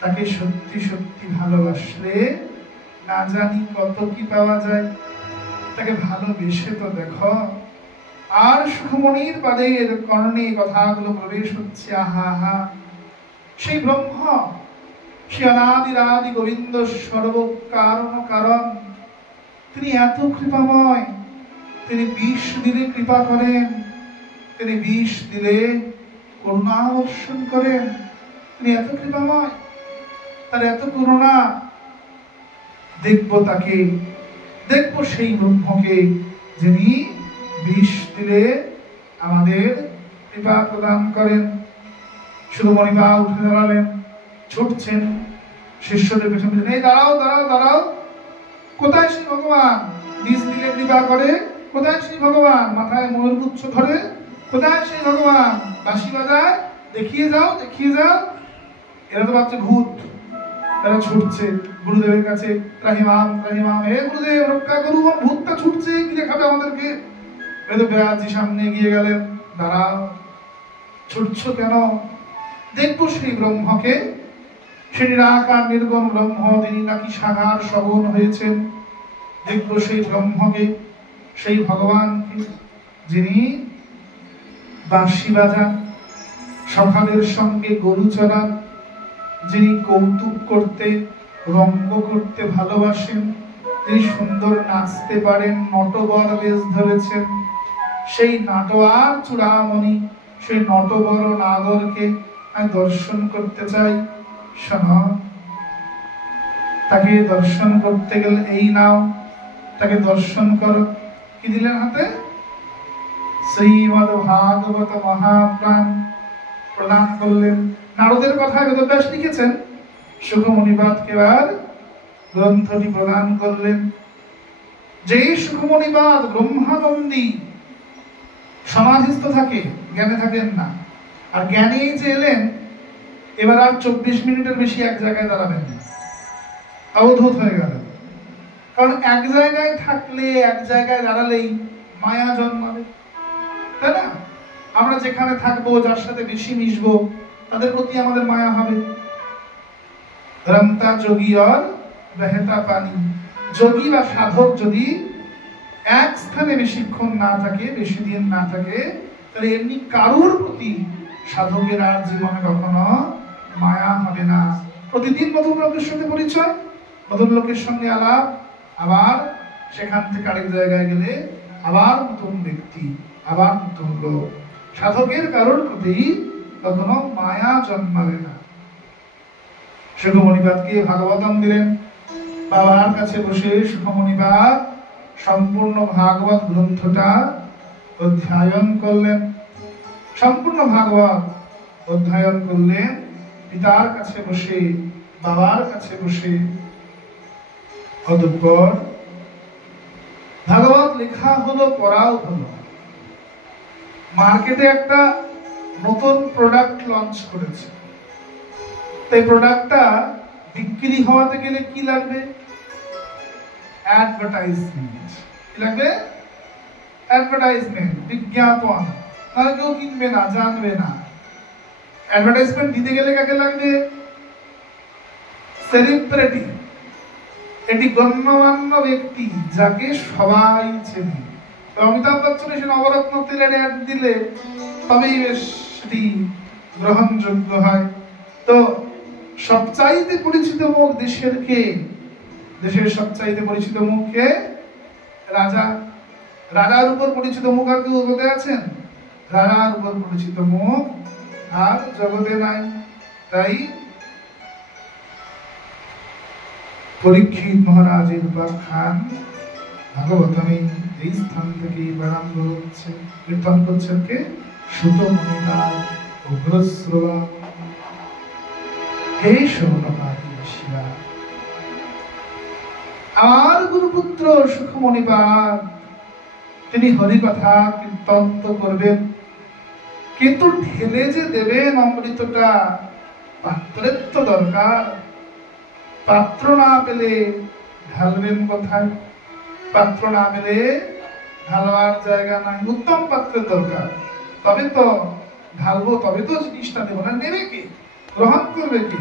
তাকে সত্যি সত্যি ভালোবাসলে না জানি কত কি পাওয়া যায়। তাকে ভালোবেসে তো দেখো। আর সুখমণির বাদের কর্ণে কথাগুলো প্রবেশ হচ্ছে। আহা হা, সেই ব্রহ্ম, সেই অনাদিরাদি গোবিন্দ সর্বকারণ কারণ, তিনি এত কৃপাময়। তিনি বিষ দিলে কৃপা করেন, তিনি বিষ দিলে করুণা বর্ষণ করেন। তিনি এত কৃপাময়, তার এত করুণা। দেখবো তাকে, দেখবো সেই ব্রহ্মকে, যিনি বিষ দিলে আমাদের কৃপা প্রদান করেন। সুখমণিবা উঠে দাঁড়ালেন, ছুটছেন, শিষ্যদের পেছনে, এই দাঁড়াও দাঁড়াও দাঁড়াও, কোথায় সেই ভগবান বিষ দিলে কৃপা করে? কোথায় সেই ভগবান মাথায় ময়ূরগুচ্ছ ধরে? কোথায় সেই ভগবান বাঁশি বাজায়? দেখিয়ে যাও, দেখিয়ে যাও। এরা তো ভাবছে ভূত, এরা ছুটছে গুরুদেবের কাছে, ত্রাহিমাম ত্রাহিমাম, হে গুরুদেব রক্ষা করুন, ভূতটা ছুটছে, কি দেখাবে আমাদেরকে? বেদব্যাসজি সামনে এগিয়ে গেলেন, দাঁড়াও, ছুটছো কেন? দেখবো সেই ব্রহ্মকে, সেই নিরাকার নির্গুণ ব্রহ্ম, তিনি নাকি সাকার সগুণ হয়েছেন। দেখবো সেই ব্রহ্মকে, সেই ভগবানকে, যিনি বাঁশি বাজান, সখাদের সঙ্গে গরু চড়ান, যিনি কৌতুক করতে, রঙ্গ করতে ভালোবাসেন, যিনি সুন্দর নাচতে পারেন, নটবর বেশ ধরেছেন। সেই নাটোয়ার চূড়ামণি, সেই নটবর নাগরকে আমি দর্শন করতে চাই। শোনো, তাকে দর্শন করতে গেলে এই নাও, তাকে দর্শন করো। কি দিলেন হাতে? শ্রীমদ ভাগবত মহাপ্রাণ প্রদান করলেন। নারদের কথায় বেদব্যাস লিখেছেন, সুখমণিবাদকে এবার গ্রন্থটি প্রদান করলেন। যে সুখমণিবাদ ব্রহ্মানন্দী সমাধিস্থ থাকে, জ্ঞানে থাকেন না। আর জ্ঞানী যে এলেন, এবার আর 24 মিনিটের বেশি এক জায়গায় দাঁড়াবেন না, অবধূত হয়ে গেল। কারণ এক জায়গায় থাকলে, এক জায়গায় দাঁড়ালেই মায়া জন্মাবে, তাই না? আমরা যেখানে থাকবো, যার সাথে বেশি মিশবো, তাদের প্রতি আমাদের মায়া হবে। রমতা যোগী আর বহতা পানি। যোগী বা সাধক যদি এক স্থানে বেশিক্ষণ না থাকে, বেশি দিন না থাকে, তাহলে এমনি কারুর প্রতি সাধকের আর জীবনে কখনো মায়া হবে না। প্রতিদিন নতুন লোকের সঙ্গে পরিচয়, নতুন লোকের সঙ্গে আলাপ, আবার সেখান থেকে আরেক জায়গায় গেলে আবার নতুন ব্যক্তি, আবার নতুন লোক। সাধকের কারোর প্রতি কখনো মায়া জন্মাবে না। সুখমণিবাদকে ভাগবতম দিলেন। বাবার কাছে বসে সুখমণিবাদ সম্পূর্ণ ভাগবত গ্রন্থটা অধ্যয়ন করলেন। সম্পূর্ণ ভাগবত অধ্যয়ন করলেন। পিতার কাছে বসে বাবার কাছে বসে। অতঃপর ভাগবত লেখা হলো, পড়াও হলো। মার্কেটে একটা নতুন প্রোডাক্ট লঞ্চ করেছে। এই প্রোডাক্টটা বিক্রি হওয়াতে গেলে কি লাগবে? অ্যাডভার্টাইজমেন্ট। কি লাগবে? অ্যাডভার্টাইজমেন্ট, বিজ্ঞাপন। তাহলে কেউ কিনবে না, জানবে না। অ্যাডভার্টাইজমেন্ট দিতে গেলে কাকে লাগবে? সেলিব্রিটি। এটি গণ্যমান্য ব্যক্তি যাকে সবাই চেনে। অমিতাভ বচ্চন এসে নবরত্ন তেলের অ্যাড দিলে তবেই বেশ সেটি গ্রহণযোগ্য হয়। তো সবচাইতে পরিচিত মুখ দেশের কে? দেশের সবচাইতে পরিচিত মুখ কে? রাজা। রাজার উপর পরিচিত মুখ আর কেউ জগতে আছেন? রাজার উপর পরিচিত মুখ আর জগতে নাই। তাই পরীক্ষিত মহারাজের উপাখ্যান ভাগবতমে এই স্থান থেকে আরম্ভ হচ্ছে। কীর্তন করছেন কে? সুত মুনিলাল উগ্রশ্রবা। হে শৌনকাদি ঋষিরা, আমার গুরুপুত্র সুখমণিপাদ তিনি হরিকথা কীর্তন তো করবেন, কিন্তু ঢেলে যে দেবেন অমৃতটা, পাত্রের তো দরকার। পাত্র না পেলে ঢালবেন কোথায়? পাত্র না পেলে ঢালার জায়গা নাই। উত্তম পাত্রের দরকার, তবে তো ঢালবো, তবে তো জিনিসটা দেবো। না নেবে কি? গ্রহণ করবে কি?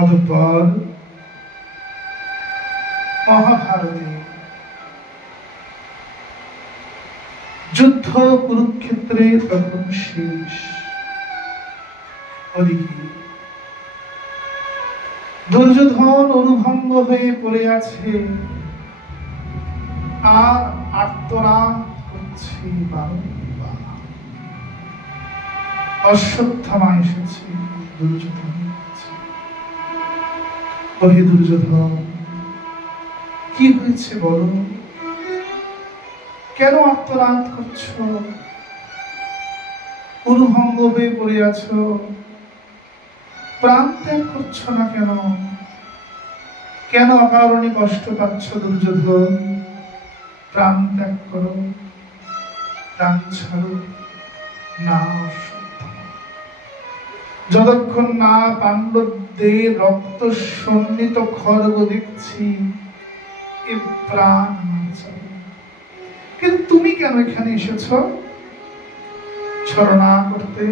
অতঃপর মহাভারতে যুদ্ধ কুরুক্ষেত্রে তখন শেষ। ওদিকে দুর্যোধন অনুভঙ্গ হয়ে পড়ে আছে আর আর্তনাদ করছে বারংবার। অশ্বত্থামা এসেছে, দুর্যোধন বলছে, ওহে দুর্যোধন, কি হয়েছে বলো? কেন আর্তনাদ করছো? অনুভঙ্গ হয়ে পড়ে আছো, প্রাণ ত্যাগ করছো না কেন? কেন অকারণে কষ্ট পাচ্ছ দুর্যোধন? প্রাণ ত্যাগ করো, প্রাণ ছাড়ো না। যতক্ষণ না পাণ্ডবদের রক্ত সন্নিত খড়গ দেখছি, এ প্রাণ ছাড়ো। কিন্তু তুমি কেন এখানে এসেছো? ছলনা করতে।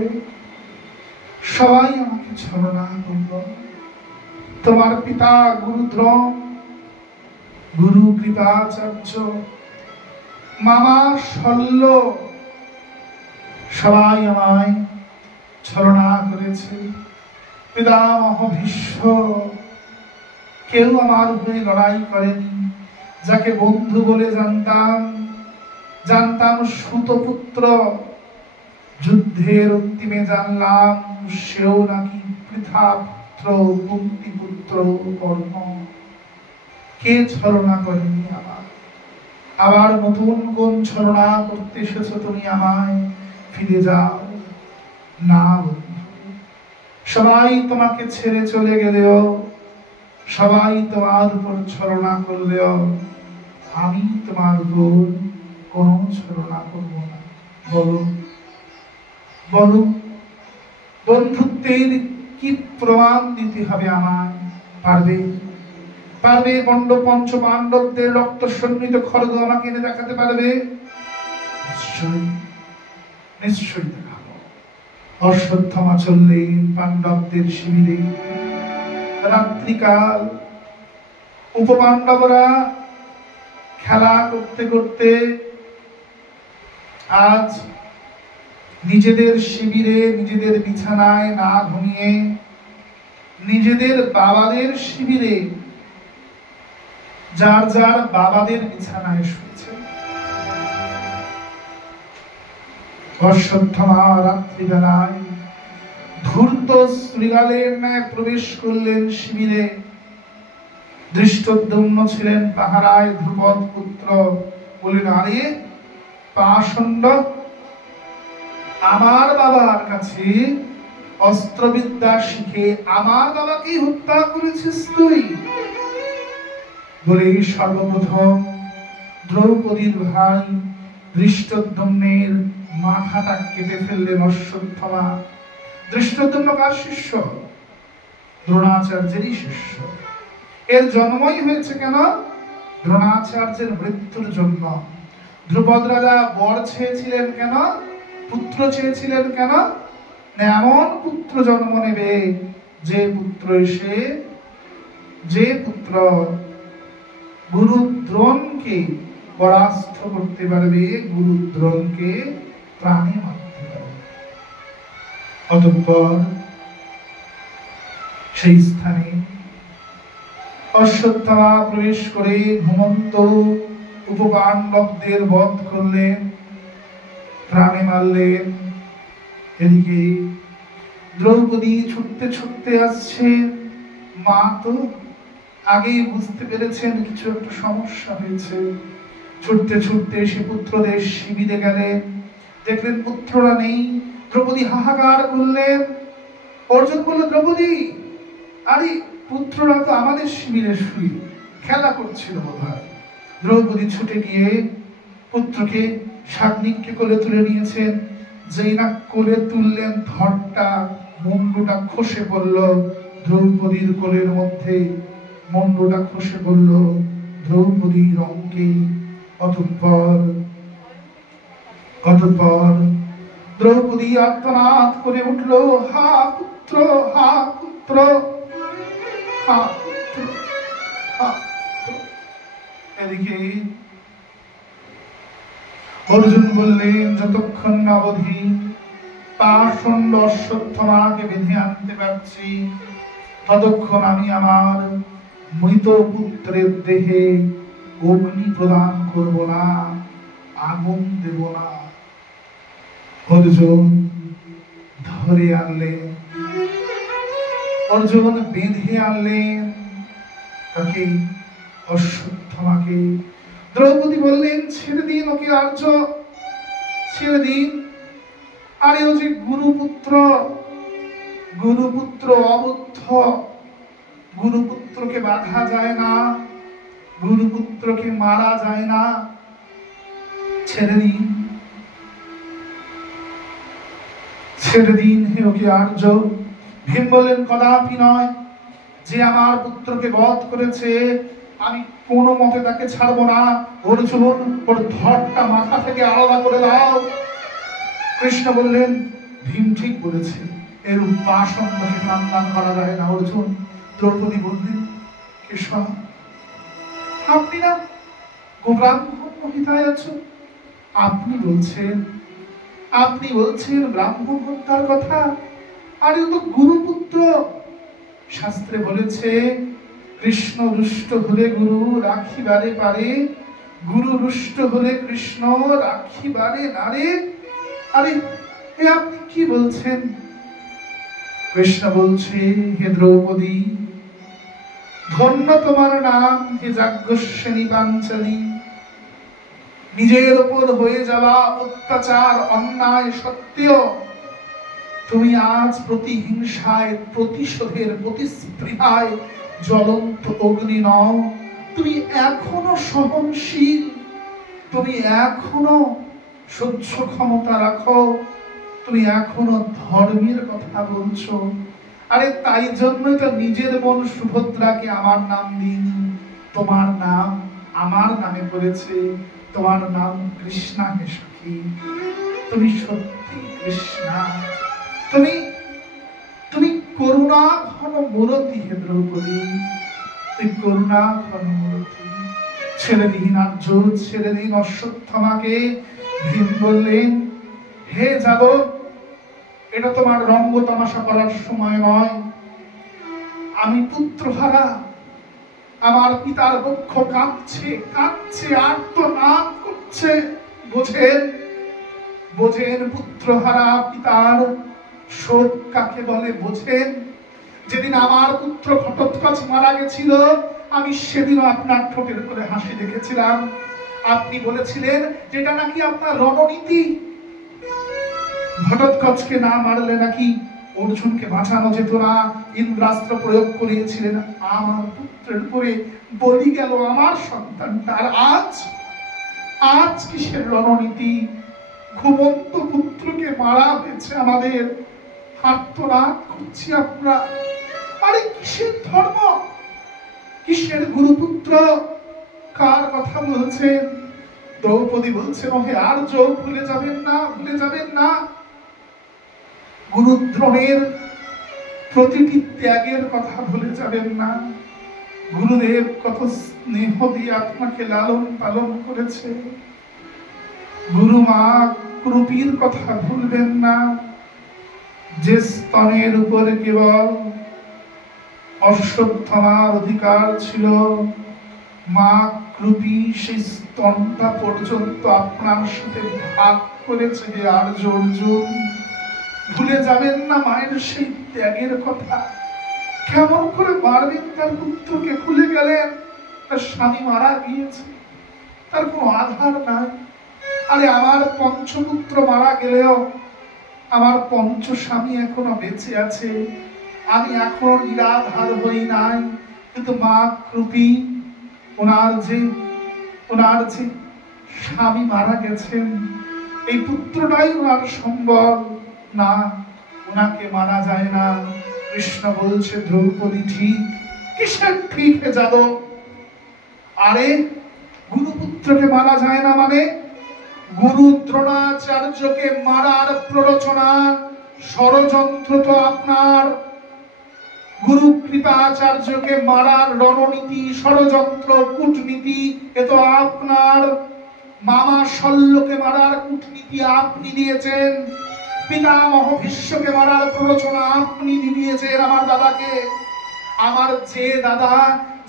সবাই আমাকে ছলনা করল। তোমার পিতা গুরুদ্রোণ, গুরু কৃপাচার্য, মামা শল্য, সবাই আমায় ছলনা করেছে। পিতামহ ভীষ্ম, কেউ আমার হয়ে লড়াই করেনি। যাকে বন্ধু বলে জানতাম, জানতাম সুতপুত্র, যুদ্ধের অন্তিমে জানলাম সেও নাকি পৃথা পুত্র, কুন্তি পুত্র কর্ণ। কে ছলনা করেনি আমার? আবার নতুন কোন ছলনা করতে এসেছো তুমি আমায়? ফিরে যাও না বন্ধু। সবাই তোমাকে ছেড়ে চলে গেলেও, সবাই তোমার উপর ছলনা করলেও, আমি তোমার উপর কোন ছলনা করব না। বলো বলো, বন্ধুত্বের কি প্রমাণ দিতে হবে আমায়? পারবে? পারবে পঞ্চ পাণ্ডবদের রক্ত সন্নিত খড়গ আমাকে এনে দেখাতে পারবে? নিশ্চয়ই, নিশ্চয়ই দেখাবো। অশ্বত্থামা চললেন পাণ্ডবদের শিবিরে। রাত্রিকাল উপপাণ্ডবরা খেলা করতে করতে আজ নিজেদের শিবিরে, নিজেদের বিছানায় না ঘুমিয়ে নিজেদের বাবাদের শিবিরে, যার যার বাবাদের বিছানায় শুয়েছে। অশ্বত্থামা রাত্রিবেলায় ধূর্ত শৃগালের ন্যায় প্রবেশ করলেন শিবিরে। ধৃষ্টদ্যুম্ন ছিলেন পাহারায়, ধ্রুপদ পুত্র বললেন, আরে পাষণ্ড, আমার বাবার কাছে অস্ত্রবিদ্যা শিখে আমার বাবাকেই হত্যা করেছিস তুই? বলে সর্বপ্রথম দ্রৌপদীর ভাই ধৃষ্টদ্যম্নের মাথাটা কেটে ফেললেন অশ্বত্থামা। ধৃষ্টদ্যম্ন কার শিষ্য? দ্রোণাচার্যেরই শিষ্য। এর জন্মই হয়েছে কেন? দ্রোণাচার্যের মৃত্যুর জন্য। ধ্রুপদ রাজা বর চেয়েছিলেন কেন? পুত্র চেয়েছিলেন কেন? এমন পুত্র জন্ম নেবে যে পুত্র গুরু দ্রোণকে পরাস্ত করতে পারবে, গুরু দ্রোণকে প্রাণে মারতে পারবে। অতঃপর সেই স্থানে অশ্বত্থামা প্রবেশ করে ঘুমন্ত উপপাণ্ডবদের বধ করলেন, প্রাণে মারলেন। এদিকে দ্রৌপদী ছুটতে ছুটতে আসছে। মা তো আগেই বুঝতে পেরেছেন কিছু একটা সমস্যা হয়েছে। ছুটতে ছুটতে সে পুত্রদের শিবিরে গেলেন, দেখলেন পুত্ররা নেই। দ্রৌপদী হাহাকার করলেন। অর্জুন বলল, দ্রৌপদী, আরে পুত্ররা তো আমাদের শিবিরে শুয়ে খেলা করছিল বোধহয়। দ্রৌপদী ছুটে গিয়ে পুত্রকে সাগ্নিককে কোলে তুলে নিয়েছেন। যেই না কোলে তুললেন, ধরটা মুন্ডুটা খসে পড়ল দ্রৌপদীর কোলের মধ্যে। মুন্ডুটা খসে পড়ল দ্রৌপদীর অঙ্গে। অতঃপর দ্রৌপদী আর্তনাদ করে উঠল, হা পুত্র, হা পুত্র, হা পুত্র, হা পুত্র। এদিকে অর্জুন বললেন, যতক্ষণ না অবধি পাষণ্ড অশ্বত্থামাকে বেঁধে আনতে পারছি, ততক্ষণ আমি আমার মৃত পুত্রের দেহে অগ্নি প্রদান করব না, আগুন দেব না। অর্জুন ধরে আনলেন, অর্জুন বেঁধে আনলেন তাকে, অশ্বত্থামাকে। দ্রৌপদী বললেন, ছেড়ে দিন ওকে আর্য, ছেড়ে দিন। আরে ও যে গুরুপুত্র অবুদ্ধ, গুরুপুত্রকে বাধা যায় না, গুরুপুত্রকে মারা যায় না, ছেড়ে দিন, ছেড়ে দিন হে ওকে আর্য। ভীম বললেন, কদাপি নয়। যে আমার পুত্রকে বধ করেছে আমি কোনো মতে তাকে ছাড়বো না। অর্জুন, ওর ধরটা মাথা থেকে আলাদা করে দাও। কৃষ্ণ বললেন, ভীম ঠিক বলেছে, এর পাষণ্ডকে প্রাণদান করা যায় না। অর্জুন। দ্রৌপদী বললেন, কেশব, আপনি না গোব্রাহ্মণ মহিতায় আছেন, আপনি বলছেন ব্রাহ্মণ হত্যার কথা। আর এ তো গুরুপুত্র। শাস্ত্রে বলেছে, কৃষ্ণ রুষ্ট হলে গুরু রাখিবারে পারে, গুরু রুষ্ট হলে কৃষ্ণ রাখিবারে নারে। আরে এ আপনি কি বলছেন? কৃষ্ণ বলছে, হে দ্রৌপদী, ধন্য তোমার নাম হে যাজ্ঞসেনী পাঞ্চালী। নিজের উপর হয়ে যাওয়া অত্যাচার, অন্যায় সত্ত্বেও তুমি আজ প্রতিহিংসায়, প্রতিশোধের, প্রতিস্পৃহায় জ্বলন্ত অগ্নি নও। তুমি এখনো সহনশীল, তুমি এখনো সহ্য ক্ষমতা রাখো, তুমি এখনো ধর্মের কথা বলছো। আরে তাই জন্যই তো নিজের বোন সুভদ্রাকে আমার নাম দিইনি, তোমার নাম আমার নামে পড়েছে। তোমার নাম কৃষ্ণা হে সখী। তুমি সত্যি কৃষ্ণা, তুমি করুণা ঘন মূরতি হে দ্রৌপদী, তুই করুণা ঘন মূরতি। ছেড়ে দিন আর্য, ছেড়ে দিন অশ্বত্থামাকে। ভীম বললেন, হে যাদব, এটা তোমার রঙ্গ তামাশা করার সময় নয়। আমি পুত্রহারা, আমার পিতার বক্ষ কাঁপছে, আর্তনাদ করছে। বোঝেন পুত্রহারা পিতার শোক কাকে বলে বোঝেন? যেদিন আমার পুত্র ঘটোৎকচ মারা গেছিল, আমি সেদিনও আপনার ঠোঁটের করে হাসি দেখেছিলাম। আপনি বলেছিলেন যেটা নাকি আপনার রণনীতি, ঘটোৎকচকে না মারলে নাকি অর্জুনকে বাঁচানো যেত না, ইন্দ্রাস্ত্র প্রয়োগ করিয়েছিলেন আমার পুত্রের উপরে, বলি গেল আমার সন্তানটা। আর আজ কিসের রণনীতি? ঘুমন্ত পুত্রকে মারা হয়েছে আমাদের, আর্তনাদ করছি আমরা। আরে কিসের ধর্ম, কিসের গুরুপুত্র? কার কথা বলছেন? দ্রৌপদী বলছেন, ওহে আর্য, ভুলে যাবেন না, ভুলে যাবেন না গুরুদ্রোণের প্রতিটি ত্যাগের কথা ভুলে যাবেন না। গুরুদেব কত স্নেহ দিয়ে আপনাকে লালন পালন করেছে। গুরুমা কৃপির কথা ভুলবেন না। যে স্তনের উপরে কেবল অশ্বত্থামার অধিকার ছিল, মা কৃপি সেই স্তনটা পর্যন্ত আপনার সাথে ভাগ করেছে। হে আর্য অর্জুন, ভুলে যাবেন না মায়ের সেই ত্যাগের কথা। কেমন করে মারবেন তার পুত্রকে? ভুলে গেলেন তার স্বামী মারা গিয়েছে, তার কোনো আধার নাই। আরে আমার পঞ্চপুত্র মারা গেলেও আমার পঞ্চ স্বামী এখনো বেঁচে আছে, আমি এখনো নিরাধার হই নাই। কিন্তু মা কৃপি, ওনার যে স্বামী মারা গেছেন, এই পুত্রটাই ওনার সম্বল। না, ওনাকে মারা যায় না। কৃষ্ণ বলছে, দ্রৌপদী ঠিক। কিসের ঠিক হে যাদব? আরে গুরুপুত্রকে মারা যায় না মানে? গুরু দ্রোণাচার্যকে মারার প্ররোচনা, ষড়যন্ত্র তো আপনার। গুরু কৃপাচার্যকে মারার রণনীতি, ষড়যন্ত্র, কূটনীতি এ তো আপনার। মামা শল্যকে মারার কূটনীতি আপনি দিয়েছেন। পিতামহ ভীষ্মকে মারার প্ররোচনা আপনি দিয়েছেন আমার দাদাকে। আমার যে দাদা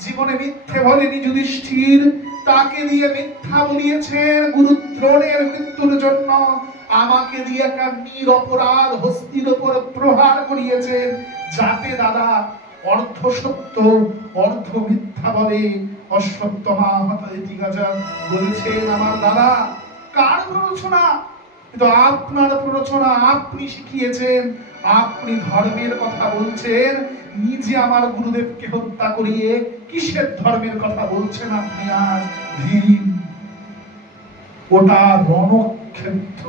জীবনে মিথ্যে বলেনি যুধিষ্ঠির, তাকে দিয়ে মিথ্যা বলিয়েছেন গুরুদ্রোণের মৃত্যুর জন্য। আমাকে দিয়ে একটা নিরপরাধ হস্তির উপর প্রহার করিয়েছেন, যাতে দাদা অর্ধ সত্য অর্ধ মিথ্যা বলে। অশ্বত্থামা বলেছেন আমার দাদা। কার প্ররোচনা? কিন্তু আপনার প্ররোচনা, আপনি শিখিয়েছেন। আপনি ধর্মের কথা বলছেন, নিজে আমার গুরুদেবকে হত্যা করিয়ে কিসের ধর্মের কথা বলছেন আপনি আজ? ভীম, ওটা রণক্ষেত্র।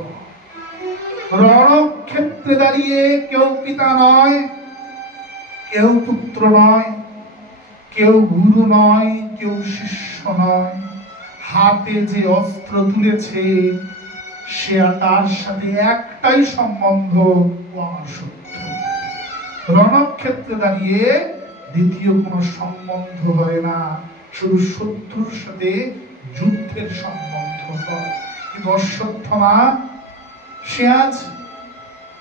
রণক্ষেত্রে দাঁড়িয়ে কেউ পিতা নয়, কেউ পুত্র নয়, কেউ গুরু নয়, কেউ শিষ্য নয়। হাতে যে অস্ত্র তুলেছে সে তার সাথে একটাই সম্বন্ধ, ও আমার শত্রু। রণক্ষেত্রে দাঁড়িয়ে দ্বিতীয় কোনো সম্বন্ধ হয় না, শুধু শত্রুর সাথে যুদ্ধের সম্বন্ধ হয়। কিন্তু অশ্বত্থামা, সে আজ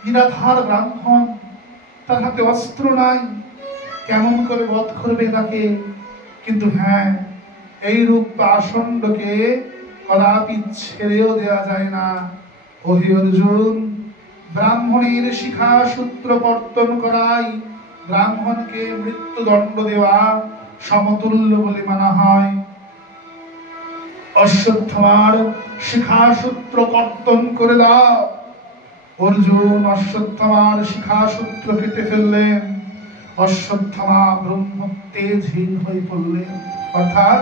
নিরাধার ব্রাহ্মণ, তার হাতে অস্ত্র নাই, কেমন করে বধ করবে তাকে? কিন্তু হ্যাঁ, এই রূপ পাষণ্ডকে কদাপি ছেড়েও দেওয়া যায় না। ওহে অর্জুন, ব্রাহ্মণের শিখা সূত্র পর্তন করাই ব্রাহ্মণকে মৃত্যুদণ্ড দেওয়া সমতুল্য বলে মানা হয়। অশ্বত্থামার শিখা সূত্র কর্তন করে দাও। অর্জুন অশ্বত্থামার শিখা সূত্র কেটে ফেললেন। অশ্বত্থামা ব্রহ্ম তেজহীন হয়ে পড়লেন। অর্থাৎ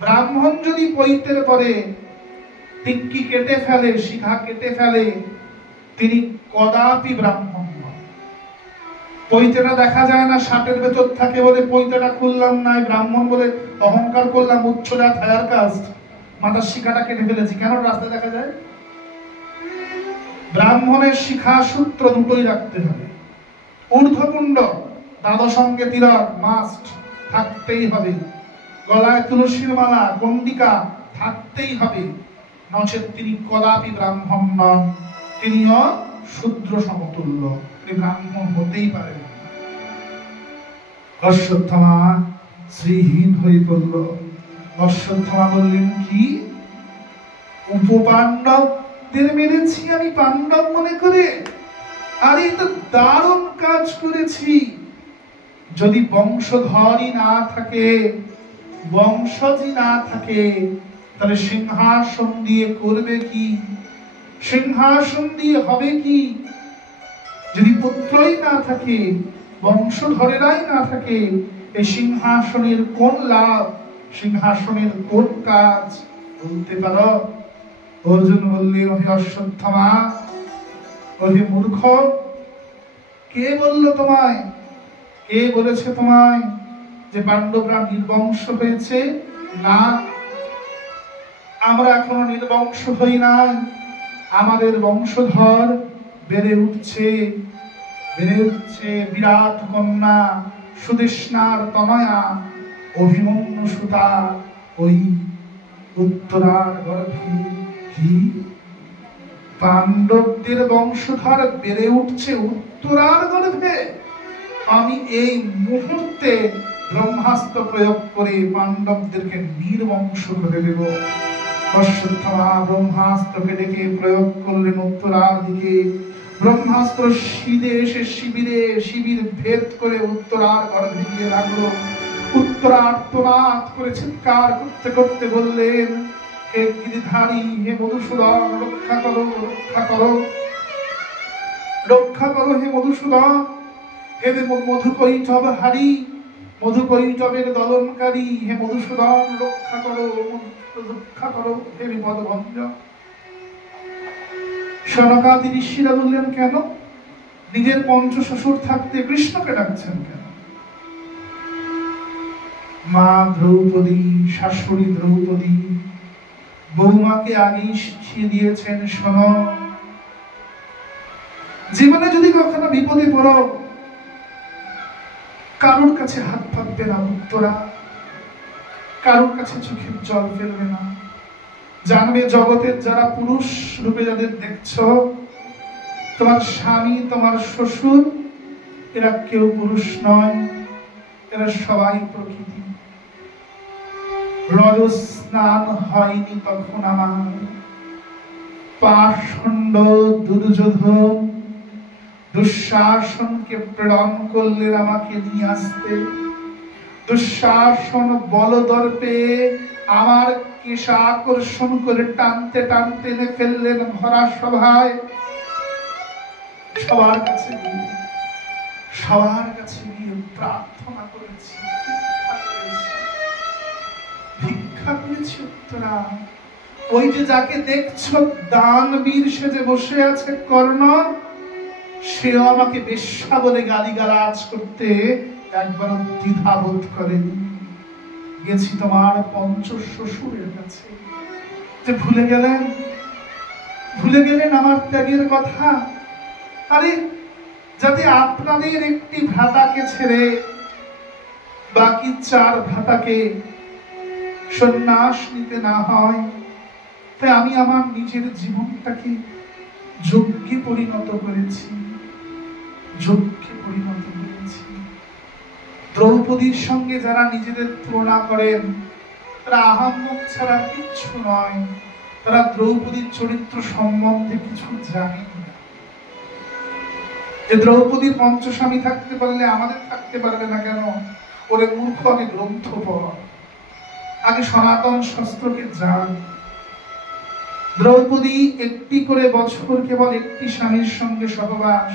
ব্রাহ্মণ যদি পৈতের পরে টিক্কি কেটে ফেলে, শিখা কেটে ফেলে, তিনি কদাপি ব্রাহ্মণ নয়। পৈতেটা দেখা যায় না, ষাটের ভেতর থাকে বলে পৈতেটা খুললাম নাই, ব্রাহ্মণ বলে অহংকার করলাম, উচ্চজাত হায়ার কাস্ট, মাথার শিখাটা কেটে ফেলেছি। কেন রাস্তায় দেখা যায়? ব্রাহ্মণের শিখা সূত্র দুটোই রাখতে হবে। ঊর্ধ্বপুণ্ড, দ্বাদশঙ্গে তিলক মাস্ট থাকতেই হবে। গলায় তুলসীর মালা, গণ্ডিকা থাকতেই হবে, নচেত তিনি কদাপি ব্রাহ্মণ নন, তিনিও শূদ্র সমতুল্য, তিনি ব্রাহ্মণ হতেই পারেন। অশ্বত্থামা শ্রীহীন হয়ে পড়ল। অশ্বত্থামা বললেন, কি উপপাণ্ডবদের মেরেছি আমি পাণ্ডব মনে করে? আরে তো দারুণ কাজ করেছি। যদি বংশধরই না থাকে, বংশজই না থাকে, তাহলে সিংহাসন দিয়ে করবে কি? সিংহাসন দিয়ে হবে কি? যদি পুত্রই না থাকে, বংশধরেরাই না থাকে, এই সিংহাসনের কোন লাভ, সিংহাসনের কোন কাজ বলতে পারো? অর্জুন বললেন, ওহে অশ্বত্থামা, ওহে মূর্খ, কে বললো তোমায়, কে বলেছে তোমায় যে পাণ্ডবরা নির্বংশ হয়েছে? না, আমরা এখনো নির্বংশ হই নাই। আমাদের বংশধর বেড়ে উঠছে, বেড়ে উঠছে বিরাট কন্যা সুদেষ্ণার তনয়া অভিমন্যু সুতা, ওই উত্তরার গর্ভে। কি পাণ্ডবদের বংশধর বেড়ে উঠছে উত্তরার গর্ভে? আমি এই মুহূর্তে ব্রহ্মাস্ত্র প্রয়োগ করে পাণ্ডবদেরকে নির্বংশ করে দেব। অশ্বত্থামা ব্রহ্মাস্ত্রকে ডেকে প্রয়োগ করলেন উত্তরার দিকে। ব্রহ্মাস্ত্র সিধে এসে শিবির ভেদ করে উত্তরার গর্ভে গিয়ে লাগলো। উত্তরা আর্তনাদ করে চিৎকার করতে করতে বললেন, হে গিরিধারী, হে মধুসূদন, রক্ষা করো, রক্ষা করো, রক্ষা করো হে মধুসূদন, হে মধুকৈটব হারি, মধুকৈটবের দলনকারী, হে মধুসূদন রক্ষা করো, রক্ষা করো হে বিপদভঞ্জন। সনকাদি ঋষিরা বললেন, কেন? নিজের পঞ্চ শ্বশুর থাকতে কৃষ্ণকে ডাকছেন কেন? মা দ্রৌপদী, শাশুড়ি দ্রৌপদী বৌমাকে আগেই শিখিয়ে দিয়েছেন, শোনো, জীবনে যদি কখনো বিপদে পড়ো, কারোর কাছে হাত পাতবে না উত্তরা, কারোর কাছে চোখের জল ফেলবে না। জানবে জগতের যারা পুরুষ রূপে যাদের দেখছো, তোমার স্বামী, তোমার শ্বশুর, এরা কেউ পুরুষ নয়, এরা সবাই প্রকৃতি। রজস্নান হয়নি তখন আমার, পাষণ্ড দুর্যোধন দুঃশাসনকে প্রেরণ করলেন আমাকে নিয়ে আসতে। দুঃশাসন বলদর্পে আমার কেশা আকর্ষণ করে টানতে টানতে এনে ফেললেন ভরা সভায়। সবার কাছে গিয়ে প্রার্থনা করেছি, ভিক্ষা করেছি উত্তরা। ওই যে যাকে দেখছো দানবীর সেজে বসে আছে কর্ণ, সেও আমাকে বেশ্যা বলে গালিগালাজ করতে একবার দ্বিধাবোধ করেনি। গেছি তোমার পঞ্চ শ্বশুরের কাছে, যে ভুলে গেলেন আমার ত্যাগের কথা। আরে যাতে আপনাদের একটি ভ্রাতাকে ছেড়ে বাকি 4 ভ্রাতাকে সন্ন্যাস নিতে না হয়, তাই আমি আমার নিজের জীবনটাকে যজ্ঞে পরিণত করেছি, যজ্ঞে পরিণত করেছি। দ্রৌপদীর সঙ্গে যারা নিজেদের তুলনা করেন, তারা আহাম্মক ছাড়া কিচ্ছু নয়। তারা দ্রৌপদীর চরিত্র সম্বন্ধে কিছু জানেন না। যে দ্রৌপদীর পঞ্চস্বামী থাকতে পারলে আমাদের থাকতে পারবে না কেন? ওরে মূর্খ, আমি গ্রন্থ পড়, আগে সনাতন শাস্ত্রকে জান। দ্রৌপদী একটি করে বছর কেবল একটি স্বামীর সঙ্গে সহবাস,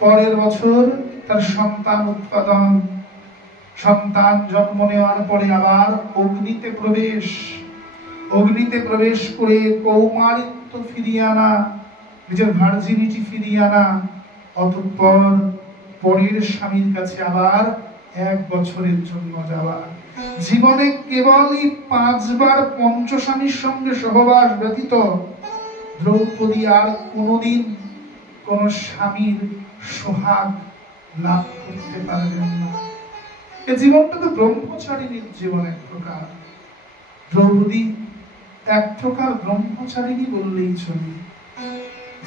পরের বছর তার সন্তান উৎপাদন, সন্তান জন্ম নেওয়ার পরে আবার অগ্নিতে প্রবেশ করে কৌমারিত্ব ফিরিয়ে আনা, নিজের ভার্জিনিটি ফিরিয়ে আনা, অতঃপর পরের স্বামীর কাছে আবার 1 বছরের জন্য যাওয়া। জীবনে কেবলই 5 বার পঞ্চস্বামীর সঙ্গে সহবাস ব্যতীত দ্রৌপদী আর কোনদিন কোন স্বামীর সোহাগ লাভ করতে পারবেন না। এই জীবনটা তো ব্রহ্মচারিণীর জীবন এক প্রকার। দ্রৌপদী এক প্রকার ব্রহ্মচারিণী বললেই চলে।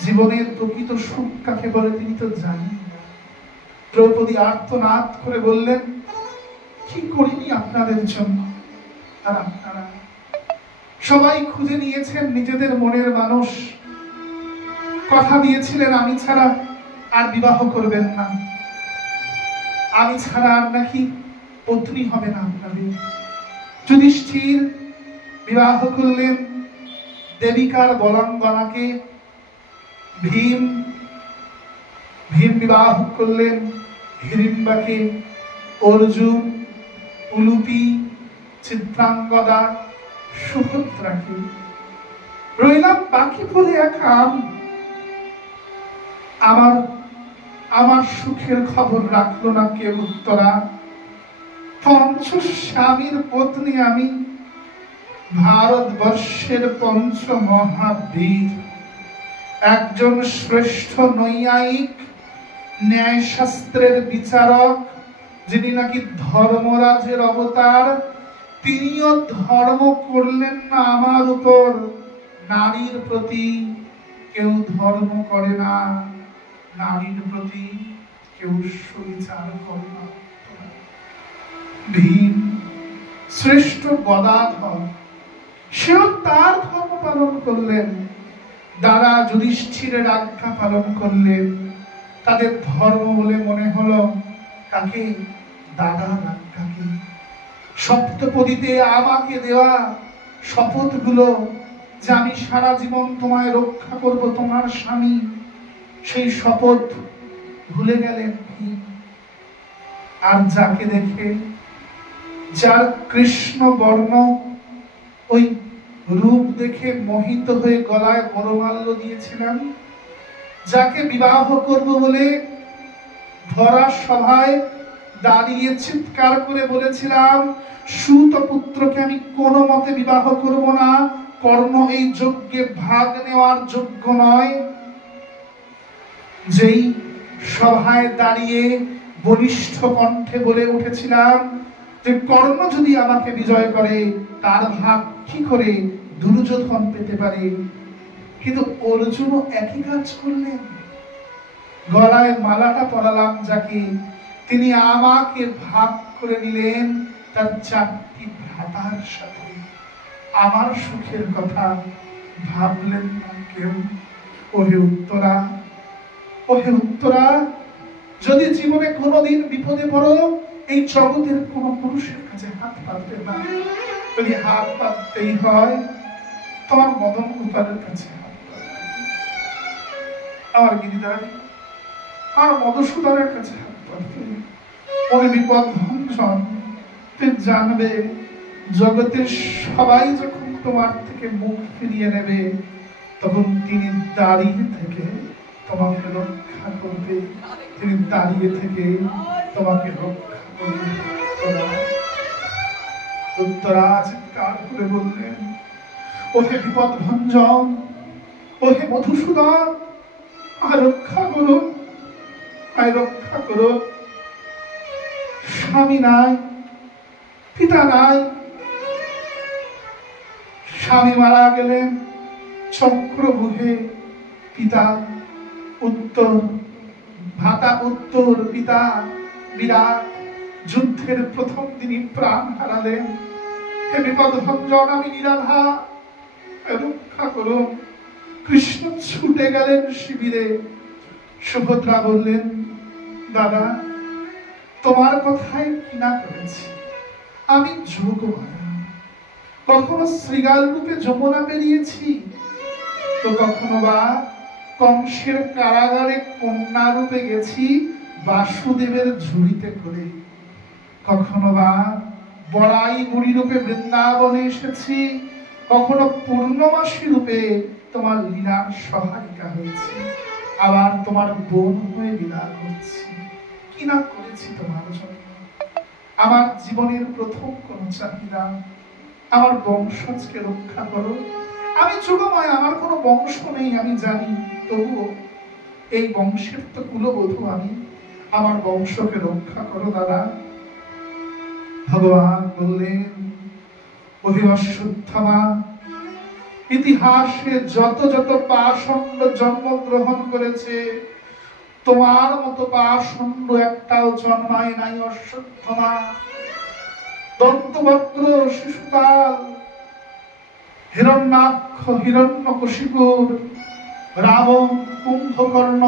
জীবনের প্রকৃত সুখ কাকে বলে তিনি তো জানেন না। দ্রৌপদী আর্তনাদ করে বললেন, কি করিনি আপনাদের জন্য? আর আপনারা সবাই খুঁজে নিয়েছেন নিজেদের মনের মানুষ, কথা দিয়েছিলেন আমি ছাড়া আর বিবাহ করবেন না, আমি ছাড়া আর নাকি পত্নী হবে না আপনাদের। যুধিষ্ঠির বিবাহ করলেন দেবিকার বলাঙ্গনাকে, ভীম ভীম বিবাহ করলেন হিড়িম্বাকে, অর্জুন, উলুপি, চিত্রাঙ্গদা, সুভদ্রাকে। রইলাম বাকি বলে একা। আমার সুখের খবর রাখলো না কেউ। উত্তরা, পঞ্চ স্বামীর পত্নী আমি, ভারতবর্ষের পঞ্চ মহাবীর, একজন শ্রেষ্ঠ নৈয়ায়িক, ন্যায় শাস্ত্রের বিচারক, যিনি নাকি ধর্মরাজের অবতার, তিনিও ধর্ম করলেন না আমার উপর। নারীর প্রতি কেউ ধর্ম করে না, নারীর প্রতি কেউ সুবিচার করে না। ভীম শ্রেষ্ঠ গদাধর, সেও তার ধর্ম পালন করলেন। দাদা যুধিষ্ঠিরের আজ্ঞা পালন করলেন। তাদের ধর্ম বলে মনে হলো কাকে? দাদার আজ্ঞাকে। সপ্তপদীতে আমাকে দেওয়া শপথগুলো, যে আমি সারা জীবন তোমায় রক্ষা করব, তোমার স্বামী, সেই শপথ ভুলে গেলেন ভীম। আর যাকে দেখে, যার কৃষ্ণ বর্ণ, ওই রূপ দেখে মোহিত হয়ে গলায় বরমাল্য দিয়েছিলাম, যাকে বিবাহ করব বলে ধরা সভায় দাঁড়িয়ে চিৎকার করে বলেছিলাম, সুত পুত্রকে আমি কোনো মতে বিবাহ করব না, কর্ণ এই যজ্ঞে ভাগ নেওয়ার যোগ্য নয়, যেই সভায় দাঁড়িয়ে বলিষ্ঠ কণ্ঠে বলে উঠেছিলাম যে কর্ণ যদি আমাকে বিজয় করে, তার ভাগ কি করে দুর্যোধন পেতে পারে, কিন্তু অর্জুনও একই কাজ করলেন। গলায় মালাটা পরালাম যাকে, তিনি আমাকে ভাগ করে নিলেন তার 4টি ভ্রাতার সাথে। আমার সুখের কথা ভাবলেন না কেউ। ওহে উত্তরা, ওহে উত্তরা, যদি জীবনে কোনোদিন বিপদে পড়ো, এই জগতের কোন পুরুষের কাছে হাত পাতবে না। যদি হাত পাততেই হয়, তোমার মদন গোপালের কাছে হাত পাতবে, আমার গিরিধারী, আমার মধুসূদনের কাছে হাত পাতবে। ওই বিপদ ভঞ্জন, তুমি জানবে জগতের সবাই যখন তোমার থেকে মুখ ফিরিয়ে নেবে, তখন তিনি দাঁড়িয়ে থেকে তোমাকে রক্ষা করবে। তিনি দাঁড়িয়ে থেকে তোমাকে রক্ষা করবে। উত্তরা চিৎকার করে বললেন, ওহে বিপদ ভঞ্জন, ওহে মধুসূদন, আর রক্ষা করো, আর রক্ষা করো। স্বামী নাই, পিতা নাই, স্বামী মারা গেলেন চক্রভুহে, পিতা উত্তর, ভ্রাতা উত্তর, পিতা বিরাট যুদ্ধের প্রথম দিনই প্রাণ হারালেন। হে বিপদ ভঞ্জন, আমি নিরাধা, রক্ষা করো। কৃষ্ণ ছুটে গেলেন শিবিরে। সুভদ্রা বললেন, দাদা তোমার কথাই কিনা করেছি, আমি যোগমায়া। কখনো শ্রীগাল রূপে যমুনা পেরিয়েছি, তো কখনো বা কংসের কারাগারে কন্যা রূপে গেছি বাসুদেবের ঝুড়িতে করে, কখনো বা বড়াই বুড়ি রূপে বৃন্দাবনে এসেছি, কখনো পূর্ণমাসী রূপে তোমার লীলার সহায়িকা হয়েছে, আবার তোমার বোন হয়ে লীলা করছি। কি না করেছি তোমার জন্য। আমার জীবনের প্রথম কোন চাহিদা, আমার বংশজকে রক্ষা করো। আমি যুগময়, আমার কোনো বংশ নেই আমি জানি, তবুও এই বংশের তো কুলবধূ আমি, আমার বংশকে রক্ষা করো দাদা। ভগবান বললেন, অভিবশ্যুত্থমা, ইতিহাসে যত যত পাষণ্ড জন্মগ্রহণ করেছে, তোমার মতো পাষণ্ড একটাও জন্মায় নাই অশ্বত্থমা। দন্তবক্র, শিশুপাল, হিরণ্যাক্ষ, হিরণ্যকশিপুর, রাবণ, কুম্ভকর্ণ,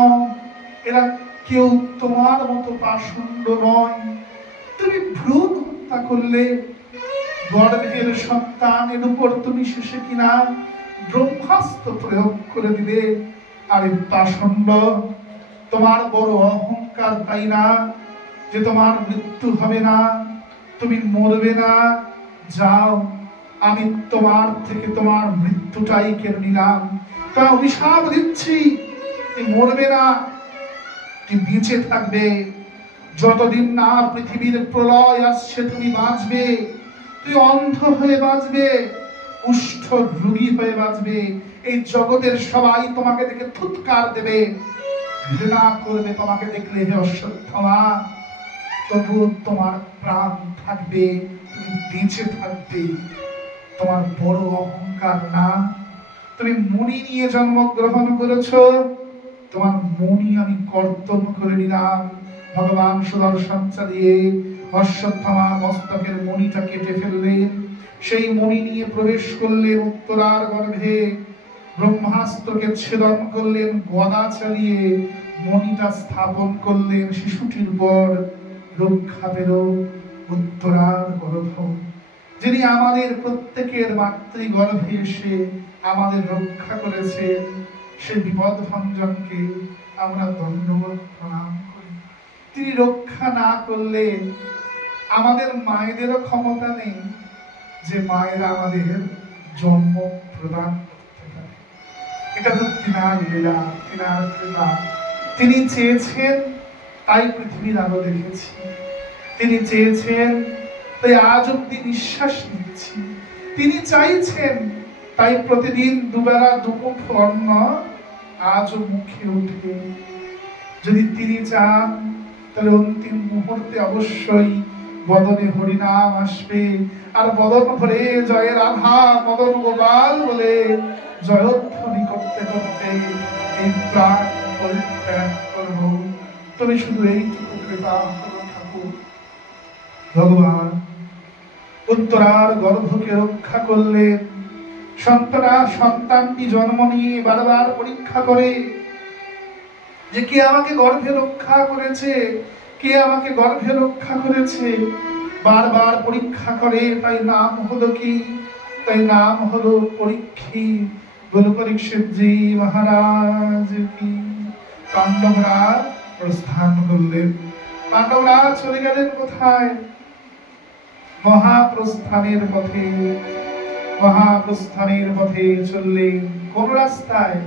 এরা কেউ তোমার মতো পাষণ্ড নয়। তুমি ভ্রূণ হত্যা করলে, গর্ভের সন্তানের উপর তুমি শেষে কিনা ব্রহ্মাস্ত্র প্রয়োগ করে দিলে। আর পাষণ্ড, তোমার বড় অহংকার তাই না যে তোমার মৃত্যু হবে না, তুমি মরবে না? যাও, আমি তোমার থেকে তোমার মৃত্যুটাই কেড়ে নিলাম। তা অভিশাপ দিচ্ছি, তুমি মরবে না, তুমি বেঁচে থাকবে। যতদিন না পৃথিবীর প্রলয় আসছে তুমি বাঁচবে। তুই অন্ধ হয়ে বাঁচবে, কুষ্ঠ রোগী হয়ে বাঁচবে। এই জগতের সবাই তোমাকে দেখে থুৎকার দেবে, ঘৃণা করবে তোমাকে দেখলে। হে অশ্বত্থামা, তবু তোমার প্রাণ থাকবে, তুমি বেঁচে থাকবে। তোমার বড় অহংকার না? তুমি মণি নিয়ে জন্মগ্রহণ করেছো, তোমার মণি আমি কর্তন করে নিলাম। ভগবান সুদর্শন চালিয়ে অশ্বত্থামা মস্তকের মণিটা কেটে ফেললেন। সেই মণি নিয়ে প্রবেশ করলেন উত্তরার গর্ভে, ব্রহ্মাস্ত্রকে ছেদন করলেন, গদা চালিয়ে মণিটা স্থাপন করলেন শিশুটির পর। রক্ষা পেল উত্তরার গর্ভ, যিনি আমাদের প্রত্যেকের মাতৃগর্ভে এসে আমাদের রক্ষা করেছেন। সেই বিপদ ভঞ্জনকে আমরা ধন্যবাদ প্রণাম করি। তিনি রক্ষা না করলে আমাদের মায়েদেরও ক্ষমতা নেই যে মায়েরা আমাদের জন্ম প্রদান করতে পারে। এটা তো তিনার লীলা, তিনার কৃপা। তিনি চেয়েছেন তাই পৃথিবীর আলো দেখেছি, তিনি চেয়েছেন তাই আজ অব্দি নিঃশ্বাস নিচ্ছি, তিনি চাইছেন তাই প্রতিদিন দুবেলা দুমুঠ অন্ন আজও মুখে ওঠে। যদি তিনি চান তাহলে অন্তিম মুহূর্তে অবশ্যই বদনে হরিনাম আসবে, আর বদন ভরে জয় রাধা মদন গোপাল বলে জয়ধ্বনি করতে করতে এই প্রাণ পরিত্যাগ করব। তুমি শুধু এইটুকু কৃপা করো ঠাকুর। ভগবান উত্তরার গর্ভকে রক্ষা করলেন। সন্তানটি জন্ম নিয়ে বারবার পরীক্ষা করে যে কে আমাকে গর্ভে রক্ষা করেছে, কে আমাকে গর্ভে রক্ষা করেছে। বারবার পরীক্ষা করে, তাই নাম হলো কি? তাই নাম হলো পরীক্ষিত। বলো পরীক্ষিতজি মহারাজ কি। পাণ্ডবরা প্রস্থান করলেন। পাণ্ডবরা চলে গেলেন কোথায়? মহাপ্রস্থানের পথে। মহাপ্রস্থানের পথে চললেন কোন রাস্তায়?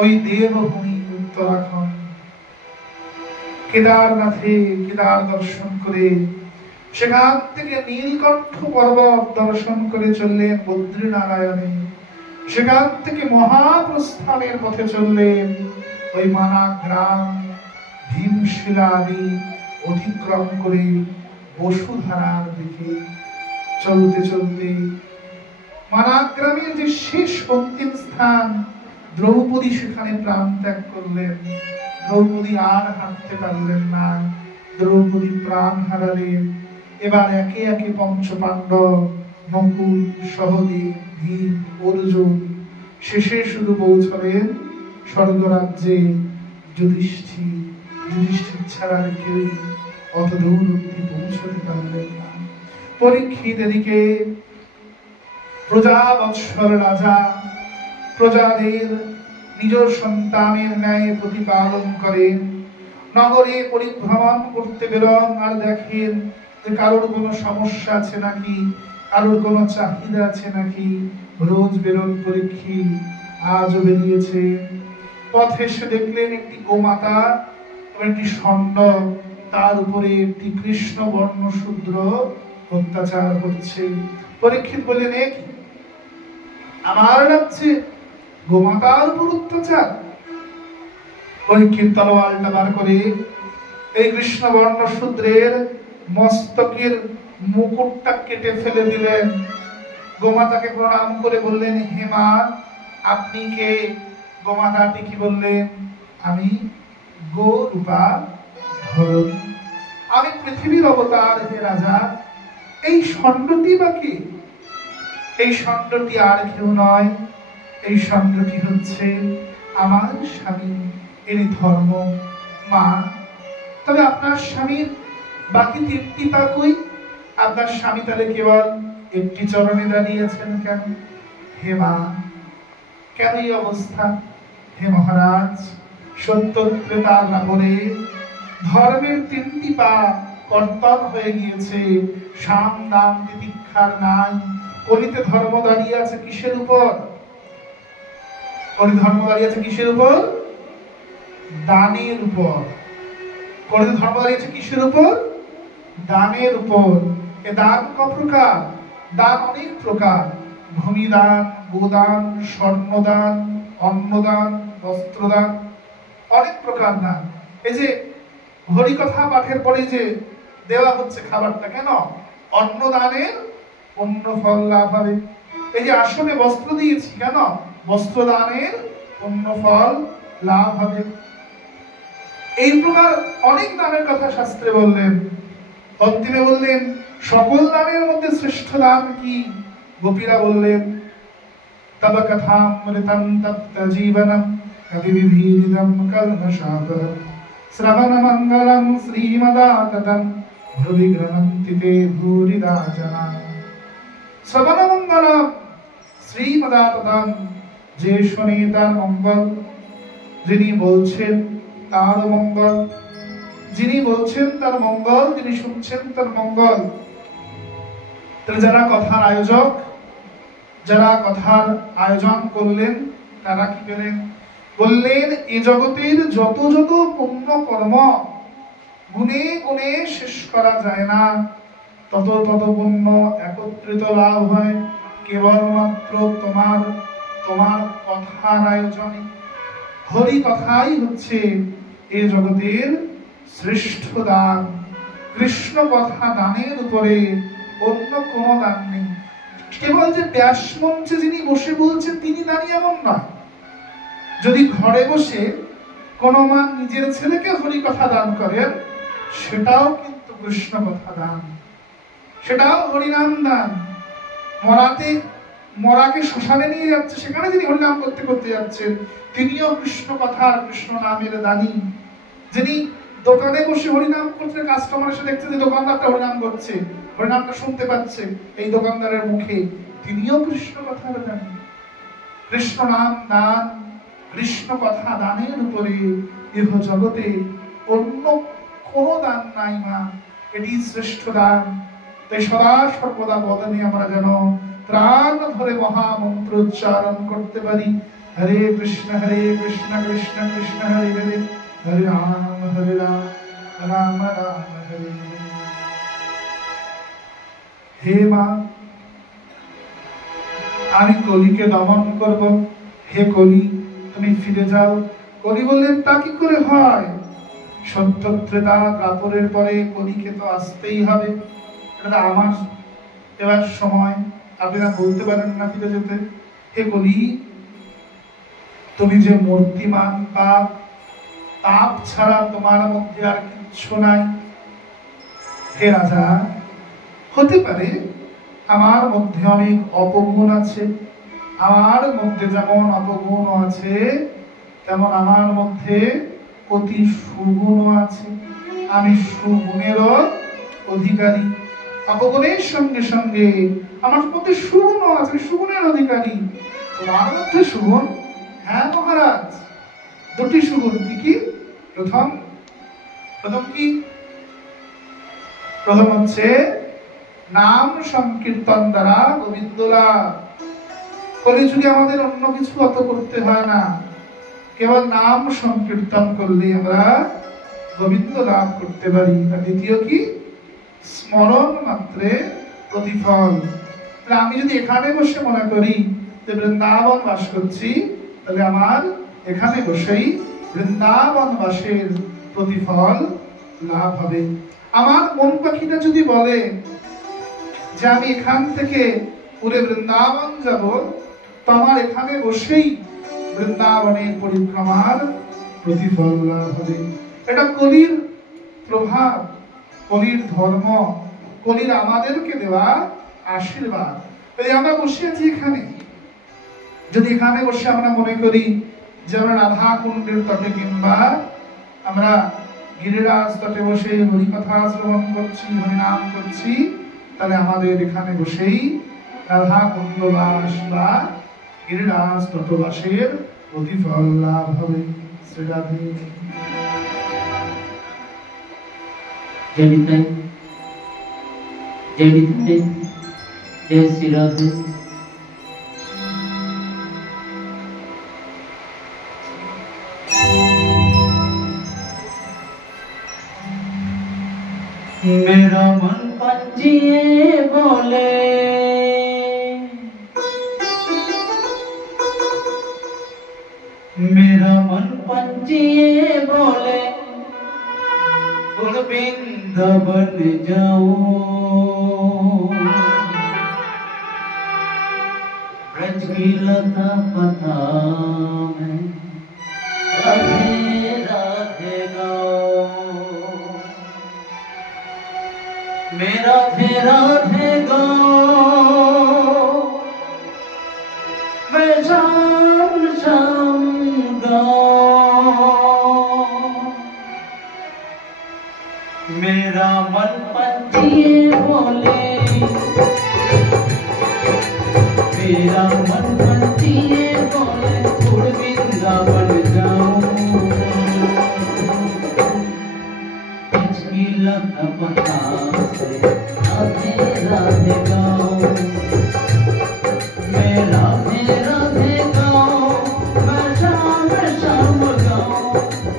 ওই দেবভূমি উত্তরাখণ্ড। কেদারনাথে কেদার দর্শন করে সেখান থেকে নীলকণ্ঠ পর্বত দর্শন করে চললেন বদ্রীনারায়ণে। সেখান থেকে মহাপ্রস্থানের পথে চললেন ওই মানা গ্রাম, ভীমশিলা আদি অতিক্রম করে বসুধারার দিকে চলতে চলতে মানাগ্রামের যে শেষ অন্তিম স্থান দ্রৌপদী, সেখানে প্রাণ ত্যাগ করলেন। দ্রৌপদী আর হাঁটতে পারলেন না, দ্রৌপদী প্রাণ হারালেন। এবার একে একে পঞ্চপাণ্ডব, নকুল, সহদেব, ভীম, অর্জুন, শেষে শুধু পৌঁছলেন স্বর্গরাজ্যে যুধিষ্ঠির। যুধিষ্ঠির ছাড়া কেউই অত দূর অব্দি পৌঁছতে পারলেন না। পরীক্ষিত এদিকে প্রজাবৎসল রাজা, প্রজাদের নিজ সন্তানের ন্যায় প্রতিপালন করেন। নগরে পরিভ্রমণ করতে বেরোন, আর দেখেন যে কারোর কোনো সমস্যা আছে নাকি, কারোর কোনো চাহিদা আছে নাকি। রোজ বেরোন পরীক্ষিত, আজও বেরিয়েছে। পথে এসে দেখলেন একটি গোমাতা, একটি ষণ্ড, তার উপরে একটি কৃষ্ণ বর্ণ শূদ্র অত্যাচার করছে। পরীক্ষিত বললেন, এক আমার রাজ্যে গোমাতার উপর অত্যাচার? পরীক্ষিত তলোয়ারটা বার করে এই কৃষ্ণ বর্ণ শূদ্রের মস্তকের মুকুটটা কেটে ফেলে দিলেন। গোমাতাকে প্রণাম করে বললেন, হে মা, আপনি কে? গোমাতাটি কি বললেন? আমি গোরূপা ধরণী, আমি পৃথিবীর অবতার হে রাজা। এই ষণ্ডটি বা কি? এই ষণ্ডটি আর কেউ নয়, এই ষণ্ডটি হচ্ছে আমার স্বামী, এরই ধর্ম। মা, তবে আপনার স্বামীর বাকি তিনটি পা কই? আপনার স্বামী তাহলে কেবল একটি চরণে দাঁড়িয়েছেন কেন? হে মা, কেন এই অবস্থা? হে মহারাজ, সত্য ত্রেতা দ্বাপরে ধর্মের তিনটি পা কর্তন হয়ে গিয়েছে, সাম দাম তিতিক্ষার নাই। কলিতে ধর্ম দাঁড়িয়ে আছে কিসের উপর? কলিতে ধর্ম দাঁড়িয়ে আছে কিসের উপর? দানের উপর। কলিতে ধর্ম দাঁড়িয়েছে কিসের উপর? দানের উপর। এ দান ক প্রকার? দান অনেক প্রকার। ভূমিদান, গোদান, স্বর্ণদান, অন্নদান, বস্ত্রদান, অনেক প্রকার দান। এই যে হরিকথা পাঠের পরে যে দেওয়া হচ্ছে খাবারটা, কেন? অন্নদানের পুণ্য ফল লাভ হবে। এই যে আসনে বস্ত্র দিয়েছি, কেন? বস্ত্রদানের পুণ্য ফল লাভ হবে। এই প্রকার অনেক দানের কথা শাস্ত্রে বললেন। অন্তিমে বললেন সকল দানের মধ্যে শ্রেষ্ঠ দান কি? গোপীরা বললেন তব কথামৃতং তপ্ত জীবনম কবি বিভীদিতম কলমশাপহম শ্রবণ মঙ্গলম শ্রীমদাততম ভুবি গ্রহন্তি তে ভূরিদা জনা। শ্রবণ মঙ্গলম শ্রীমদাততম, যে শোনে তার মঙ্গল, যিনি বলছেন তার মঙ্গল, যিনি বলছেন তার মঙ্গল, যিনি শুনছেন তার মঙ্গল। তাহলে যারা কথার আয়োজক, যারা কথার আয়োজন করলেন, তারা কি পেলেন? বললেন এ জগতের যত যত পুণ্য কর্ম গুণে গুণে শেষ করা যায় না, তত তত পুণ্য একত্রিত লাভ হয় কেবলমাত্র তোমার তোমার কথার আয়োজনে। হরি কথাই হচ্ছে এ জগতের শ্রেষ্ঠ দান। কৃষ্ণ কথা দানের উপরে অন্য কোন দান নেই। কেবল যে ব্যাস মঞ্চে যিনি বসে বলছেন তিনি দানি এমন নয়। যদি ঘরে বসে কোন মা নিজের ছেলেকে হরি কথা দান করেন, সেটাও কিন্তু কৃষ্ণ কথা দান, সেটাও হরিনাম দান। মরাকে শ্মশানে নিয়ে যাচ্ছে, সেখানে যিনি হরিনাম করতে করতে যাচ্ছেন, তিনিও কৃষ্ণ কথার কৃষ্ণ নামের দানী। যিনি দোকানে বসে হরিনাম করছে, কাস্টমার এসে দেখছে যে দোকানদারটা হরিনাম করছে, হরিনামটা শুনতে পাচ্ছে এই দোকানদারের মুখে, তিনিও কৃষ্ণ কথার দানী। কৃষ্ণ নাম দান, কৃষ্ণ কথা দানের উপরে ইহ জগতে অন্য কোন দান নাই মা, এটি শ্রেষ্ঠ দান। তাই সদা সর্বদা বদনে আমরা যেন প্রাণ ধরে মহামন্ত্র উচ্চারণ করতে পারি। হরে কৃষ্ণ কৃষ্ণ কৃষ্ণ হরে হরে, হরে রাম রাম রাম হরে। হে মা, আমি কলিকে দমন করব, হে কলি তুমি ফিরে যাও। কলি বললেন তা কি করে হয়? সত্য ত্রেতা দ্বাপরের পরে কলিকে তো আসতেই হবে, এটা আমার এবার সময়, আপনারা বলতে পারেন না ফিরে যেতে। হে কলি, তুমি যে মূর্তিমান, পাপ ছাড়া তোমার মধ্যে আর কিচ্ছু নাই। হে রাজা, হতে পারে আমার মধ্যে অনেক অপগুণ আছে, আমার মধ্যে যেমন অপগুণ আছে তেমন আমার মধ্যে অতি সুগুণ আছে। আমি সুগুণেরও অধিকারী। অপগুণের সঙ্গে সঙ্গে আমার মধ্যে সুগুণ আছে, সুগুণের অধিকারী। তোমার মধ্যে সুগুণ? হ্যাঁ মহারাজ, দুটি সুগুণ। কি? প্রথম কি? প্রথম হচ্ছে নাম সংকীর্তন দ্বারা গোবিন্দ লাভ। কলিযুগে আমাদের অন্য কিছু অত করতে হয় না, কেবল নাম সংকীর্তন করলে আমরা গোবিন্দ লাভ করতে পারি। দ্বিতীয় কি? স্মরণ মাত্রে প্রতিফল। আমি যদি এখানে বসে মনে করি যে বৃন্দাবন বাস করছি, তাহলে আমার এখানে বসেই বৃন্দাবন বাসের প্রতিফল লাভ হবে। আমার মন পাখিটা যদি বলে যে আমি এখান থেকে পুরো বৃন্দাবন যাব, তো আমার এখানে বসেই বৃন্দাবনের পরিক্রমার প্রতিফল লাভ হবে। এটা কলির প্রভাব, কলির ধর্ম, কলির আমাদেরকে দেওয়া আশীর্বাদ। আমরা বসে আছি এখানে, যদি এখানে বসে আমরা মনে করি যে আমরা রাধা কুণ্ডের তটে কিংবা আমরা গিরিরাজ তটে বসে হরিকথা শ্রবণ করছি, হরিনাম করছি, তাহলে আমাদের এখানে বসেই রাধা কুণ্ডবাস বা গিরিরাজ তটবাসের প্রতিফল লাভ হবে। श्री राधे। जय निताई, जय निताई, जय श्री राधे। मेरा मन पंछिए बोले, मेरा मन पंछिए बोले, कुलबिंद बन जाओ, ब्रज की लता पता में राधे राधे गाओ। मेरा राधे राधे गाओ, मैं शाम शाम गाओ। मेरा मन पंछिए बोले, मेरा मन पंछिए बोले, कुलबिंदा बन जाऊं, इसकी लत पता से राधे राधे गाओ। मैं राधे राधे गाओ, मैं शाम शाम गाओ।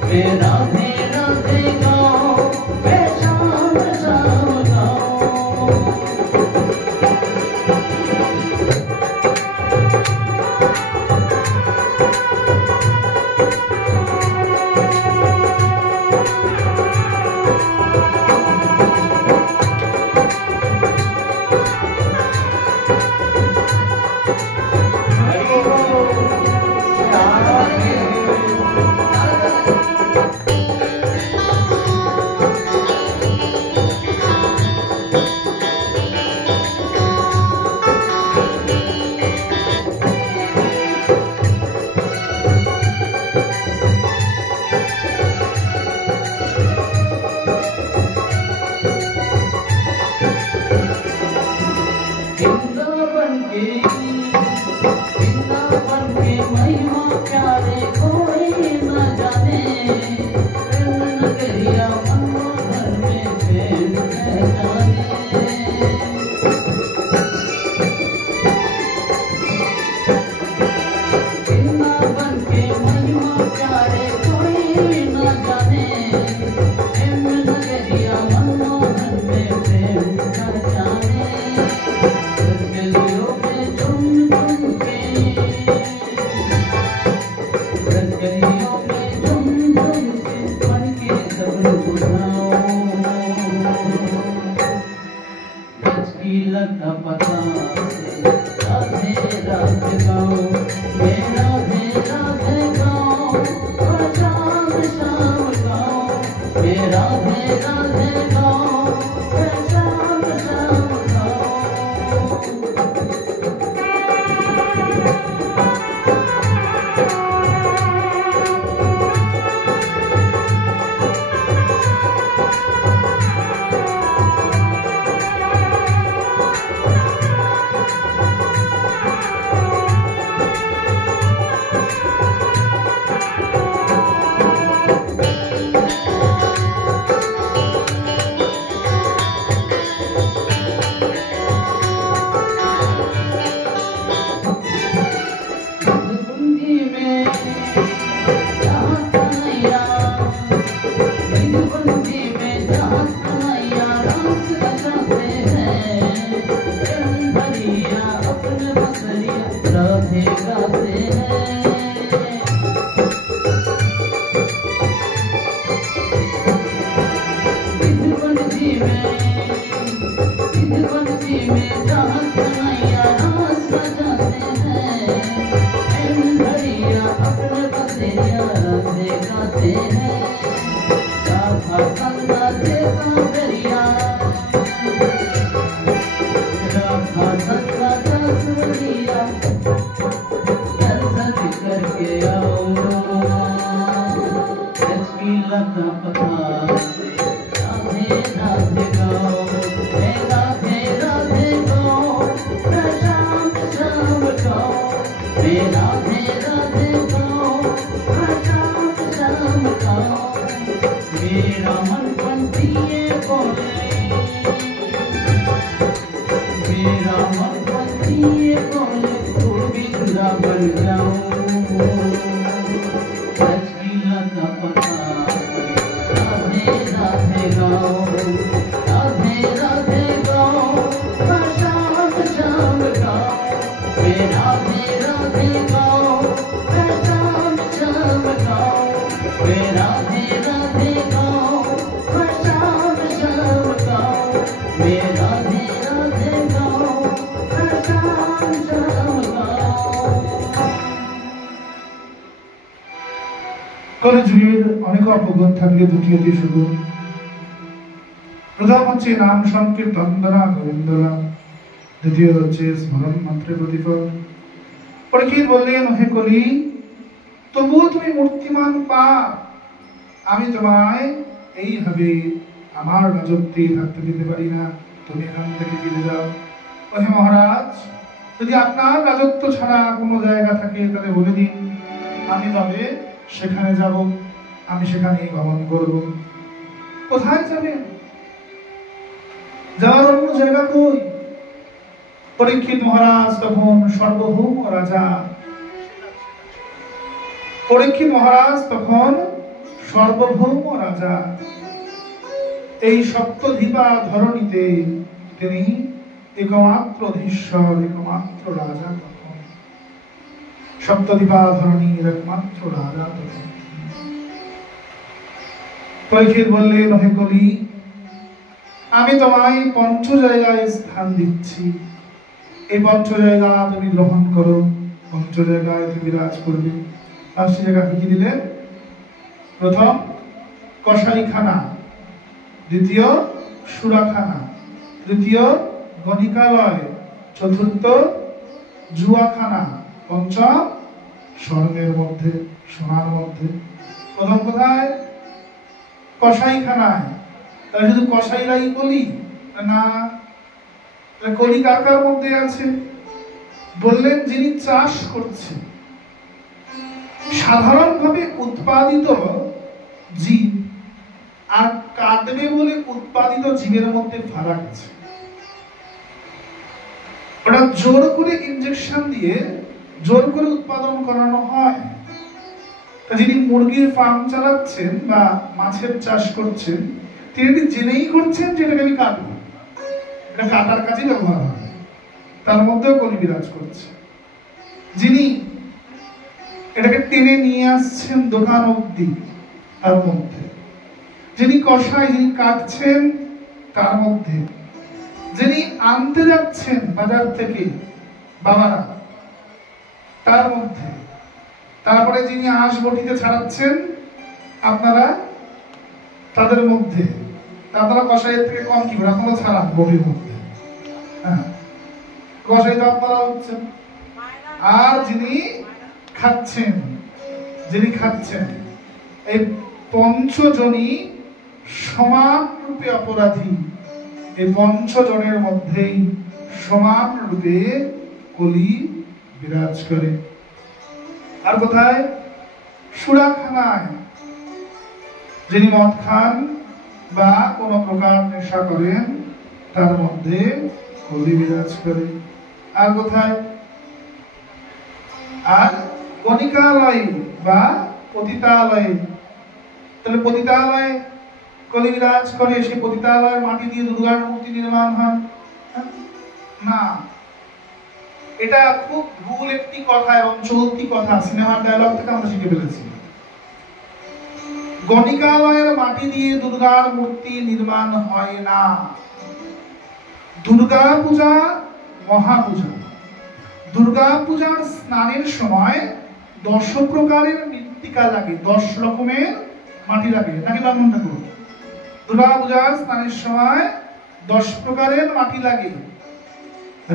मैं राधे राधे गाओ, मैं शाम शाम गाओ। राधे राधे गाओ, राधे ये बोले तू बिगड़ा बन जाऊं लक्ष्मीला का पता राधे राधे गाओ राधे राधे गाओ शाम शाम गाओ वे राधे राधे गाओ शाम शाम गाओ वे राधे राधे गाओ शाम शाम गाओ वे राधे राधे गाओ शाम शाम गाओ। কলিযুগের অনেক অপগুণ থাকলে দুটি অতি সুগুণ। প্রথম হচ্ছে নাম সংকীর্তন দ্বারা গোবিন্দ নাম, দ্বিতীয় হচ্ছে স্মরণ মন্ত্রে প্রতিফল। পরীক্ষিত বললেন, হে কলি, তবুও তুমি মূর্তিমান পা, আমি তোমায় এইভাবে আমার রাজত্বে থাকতে দিতে পারি না, তুমি এখান থেকে ফিরে যাও। হে মহারাজ, যদি আপনার রাজত্ব ছাড়া কোনো জায়গা থাকে তাহলে বলে দিন, আমি তবে সেখানে যাব, আমি সেখানেই ভ্রমণ করব। কোথায় যাবেন? যাওয়ার অন্য জায়গা কই? পরীক্ষিত মহারাজ তখন সার্বভৌম রাজা, পরীক্ষিত মহারাজ তখন সার্বভৌম রাজা। এই সপ্তধিপা ধরণীতে তিনি একমাত্র অধীশ্বর, একমাত্র রাজা। তখন সপ্তধিপা ধরণীর একমাত্র রাজা। তখন পরীক্ষিত বললেন, হে কলি, আমি তোমায় পঞ্চ জায়গায় স্থান দিচ্ছি, এই পঞ্চ জায়গা তুমি গ্রহণ করো, পঞ্চ জায়গায় তুমি বিরাজ করবে। পাঁচটি জায়গা কি দিলেন? প্রথম কসাইখানা, দ্বিতীয় সুরাখানা, তৃতীয় গণিকালয়, চতুর্থ জুয়াখানা, পঞ্চম স্বর্ণের মধ্যে, সোনার মধ্যে। প্রথম কোথায়? কসাইখানায়। তাহলে শুধু কসাইরাই কলি না? কলি কার কার মধ্যে আছে? বললেন, যিনি চাষ করছে। সাধারণভাবে উৎপাদিত জীব আর কাটবে বলে উৎপাদিত জীবের মধ্যে ফারাক আছে। ওটা জোর করে ইনজেকশন দিয়ে জোর করে উৎপাদন করানো হয়। যিনি মুরগির ফার্ম চালাচ্ছেন বা মাছের চাষ করছেন, তিনি জেনেই করছেন যে এটাকে আমি কাটবো, এটা কাটার কাজে ব্যবহার হয়, তার মধ্যেও কলি বিরাজ করছে। যিনি এটাকে টেনে নিয়ে আসছেন দোকান অবধি, তার মধ্যে। যিনি কষাই, যিনি কাটছেন, তার মধ্যে। যিনি আনতে যাচ্ছেন বাজার থেকে বাবারা, তার মধ্যে। তারপরে যিনি আঁশ বটিতে ছাড়াচ্ছেন আপনারা, তাদের মধ্যে। আপনারা কষাইয়ের থেকে কম কি করে? আপনারা ছাড়ান বটির মধ্যে। হ্যাঁ, কষাই তো আপনারা হচ্ছেন। আর যিনি খাচ্ছেন, যিনি খাচ্ছেন, এই পঞ্চজনই সমান রূপে অপরাধী। এই পঞ্চজনের মধ্যেই সমান রূপে কলি বিরাজ করে। আর কোথায়? সুরাখানায়। যিনি মদ খান বা কোন প্রকার নেশা করেন, তার মধ্যে কলি বিরাজ করে। আর কোথায়? আর গণিকালয় বা পতিতালয়ে। তাহলে পতিতালয়ে কলি বিরাজ করে, সেই পতিতালয়ের মাটি দিয়ে দুর্গার মূর্তি নির্মাণ হয় না। এটা খুব ভুল একটি কথা এবং চলতি কথা, সিনেমার ডায়লগ থেকে আমরা শিখে ফেলেছি। গণিকালয়ের মাটি দিয়ে দুর্গার মূর্তি নির্মাণ হয় না। দুর্গা পূজা মহাপূজা। দুর্গা পূজার স্নানের সময় 10 প্রকারের মৃত্তিকা লাগে, 10 রকমের মাটি লাগে, নাকি ব্রাহ্মণ ঠাকুর? দুর্গা পূজার স্নানের সময় 10 প্রকারের মাটি লাগে।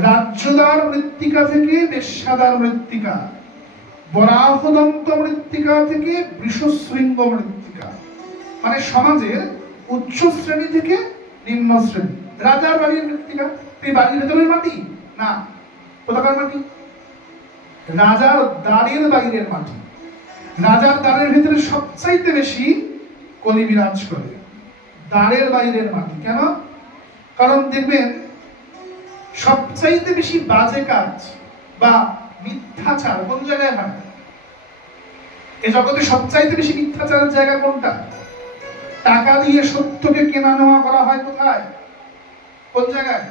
রাজ্যদার মৃত্তিকা থেকে বেশ্যাদার মৃত্তিকা, বরাহদন্ত মৃত্তিকা থেকে বৃষশৃঙ্গ মৃত্তিকা, মানে সমাজের উচ্চ শ্রেণী থেকে নিম্ন শ্রেণী। রাজার বাড়ির মৃত্তিকা, এই বাড়ির ভেতরের মাটি না, কোথাকার মাটি? রাজার দ্বারের বাইরের মাটি। রাজার দ্বারের ভিতরে সবচাইতে বেশি কলি বিরাজ করে, দ্বারের বাইরের মাটি। কেন? কারণ দেখবেন সবচাইতে বেশি বাজে কাজ বা মিথ্যাচার কোন জায়গায় হয়? এই জগতে সবচাইতে বেশি মিথ্যাচারের জায়গা কোনটা? টাকা দিয়ে সত্যকে কেনা নেওয়া করা হয় কোথায়? কোন জায়গায়?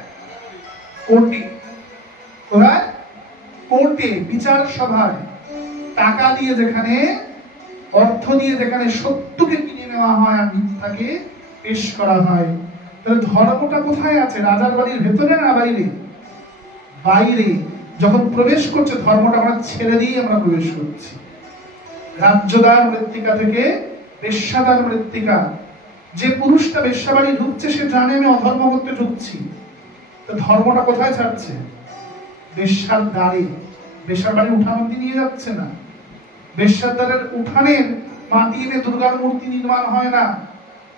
কোর্টে। কোথায়? কোর্টে, বিচার সভায়। টাকা দিয়ে যেখানে, অর্থ দিয়ে যেখানে সত্যকে কিনে নেওয়া হয় আর মিথ্যাকে পেশ করা হয়। তাহলে ধর্মটা কোথায় আছে? রাজার বাড়ির ভেতরে না বাইরে? বাইরে। যখন প্রবেশ করছে ধর্মটা আমরা ছেড়ে দিয়ে আমরা প্রবেশ করছি। রাজ্যদার মৃত্তিকা থেকে বেশ্যাদার মৃত্তিকা। যে পুরুষটা বেশ্যা বাড়ি ঢুকছে সে জানে আমি অধর্ম করতে ঢুকছি। তো ধর্মটা কোথায় ছাড়ছে? বেশ্যার দ্বারে। বেশ্যার বাড়ির উঠান অব্দি নিয়ে যাচ্ছে না। বেশ্যার দ্বারের উঠানের মাটি এনে দুর্গার মূর্তি নির্মাণ হয় না।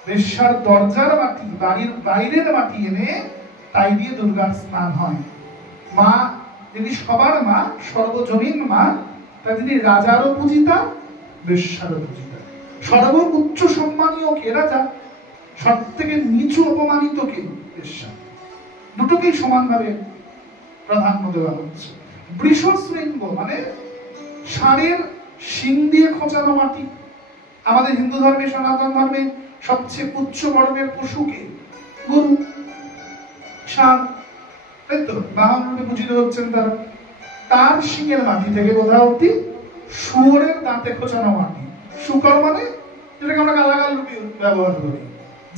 বেশ্যার দরজার মাটি, বাড়ির বাইরের মাটি এনে তাই দিয়ে দুর্গার স্নান হয়। মা যিনি সবার মা, সর্বজনীন মা, তাই তিনি রাজারও পূজিতা, বেশ্যারও পূজিতা। সর্বোচ্চ সম্মানীয় কে? রাজা। সব থেকে নিচু অপমানিত কে? বেশ্যা। দুটোকেই সমানভাবে প্রাধান্য দেওয়া হচ্ছে। বৃষশৃঙ্গ মানে ষাঁড়ের শিং দিয়ে খোঁচানো মাটি। আমাদের হিন্দু ধর্মে, সনাতন ধর্মে সবচেয়ে উচ্চ বর্ণের পশুকে গরু, ষাঁড়, তাই তো বাহন রূপে পূজিত হচ্ছেন তারা। তার শিঙের মাটি থেকে কোথাও অব্দি শুয়োরের দাঁতে খোঁচানো মাটি। শুকর মানে যেটাকে আমরা গালাগাল রূপে ব্যবহার করি,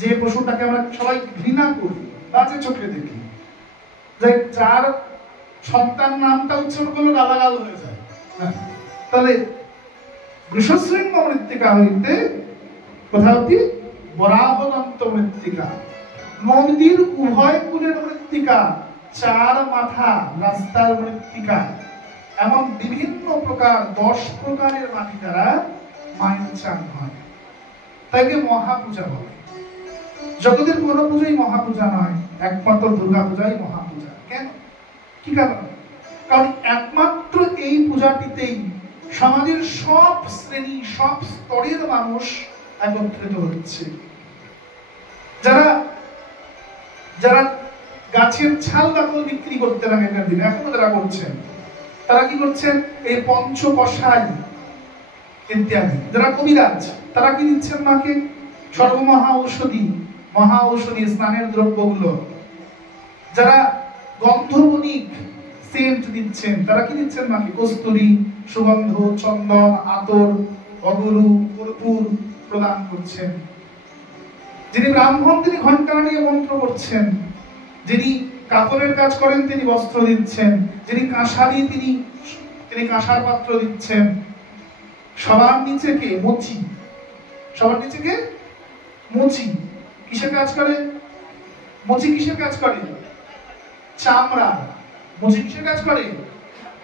যে পশুটাকে আমরা সবাই ঘৃণা করি, বাজে চোখে দেখি, যার সন্তান নামটা উচ্চারণ করলে গালাগাল হয়ে যায়। তাহলে বৃষশৃঙ্গ মৃত্তিকা হইতে কোথাও কি বরাহদন্ত মৃত্তিকা। নদীর উভয় কূলের মৃত্তিকা, চার মাথা রাস্তার মৃত্তিকা। এমন বিভিন্ন প্রকার 10 প্রকারের মাটি দ্বারা মায়ের চান হয়। তাইকে মহাপূজা বলে। জগতের কোন পূজাই মহাপূজা নয়, একমাত্র দুর্গা পূজাই মহাপূজা। কেন? কি কারণ? কারণ একমাত্র এই পূজাটিতেই সমাজের সব শ্রেণী, সব স্তরের মানুষ একত্রিত হচ্ছে। যারা যারা গাছের ছাল বাকল বিক্রি করতেন আগেকার দিনে, এখনো যারা করছেন, তারা কি করছেন? এই পঞ্চকষাই ইত্যাদি। যারা কবিরাজ তারা কি দিচ্ছেন মাকে? সর্বমহা ঔষধি, মহা ঔষধি স্নানের দ্রব্যগুলো। যারা গন্ধবণিক সেন্ট দিচ্ছেন তারা কি দিচ্ছেন মাকে? কস্তুরী, সুগন্ধ, চন্দন, আতর, অগরু, কর্পূর প্রদান করছেন। যিনি ব্রাহ্মণ তিনি ঘণ্টা নিয়ে মন্ত্র করছেন। যিনি কাপড়ের কাজ করেন তিনি বস্ত্র দিচ্ছেন। যিনি কাঁসারি তিনি কাঁসার পাত্র দিচ্ছেন। সবার নিচে কে? মুচি। সবার নিচে কে? মুচি। কিসের কাজ করে? মুচি কিসের কাজ করে? চামড়া। মুচি কিসের কাজ করে?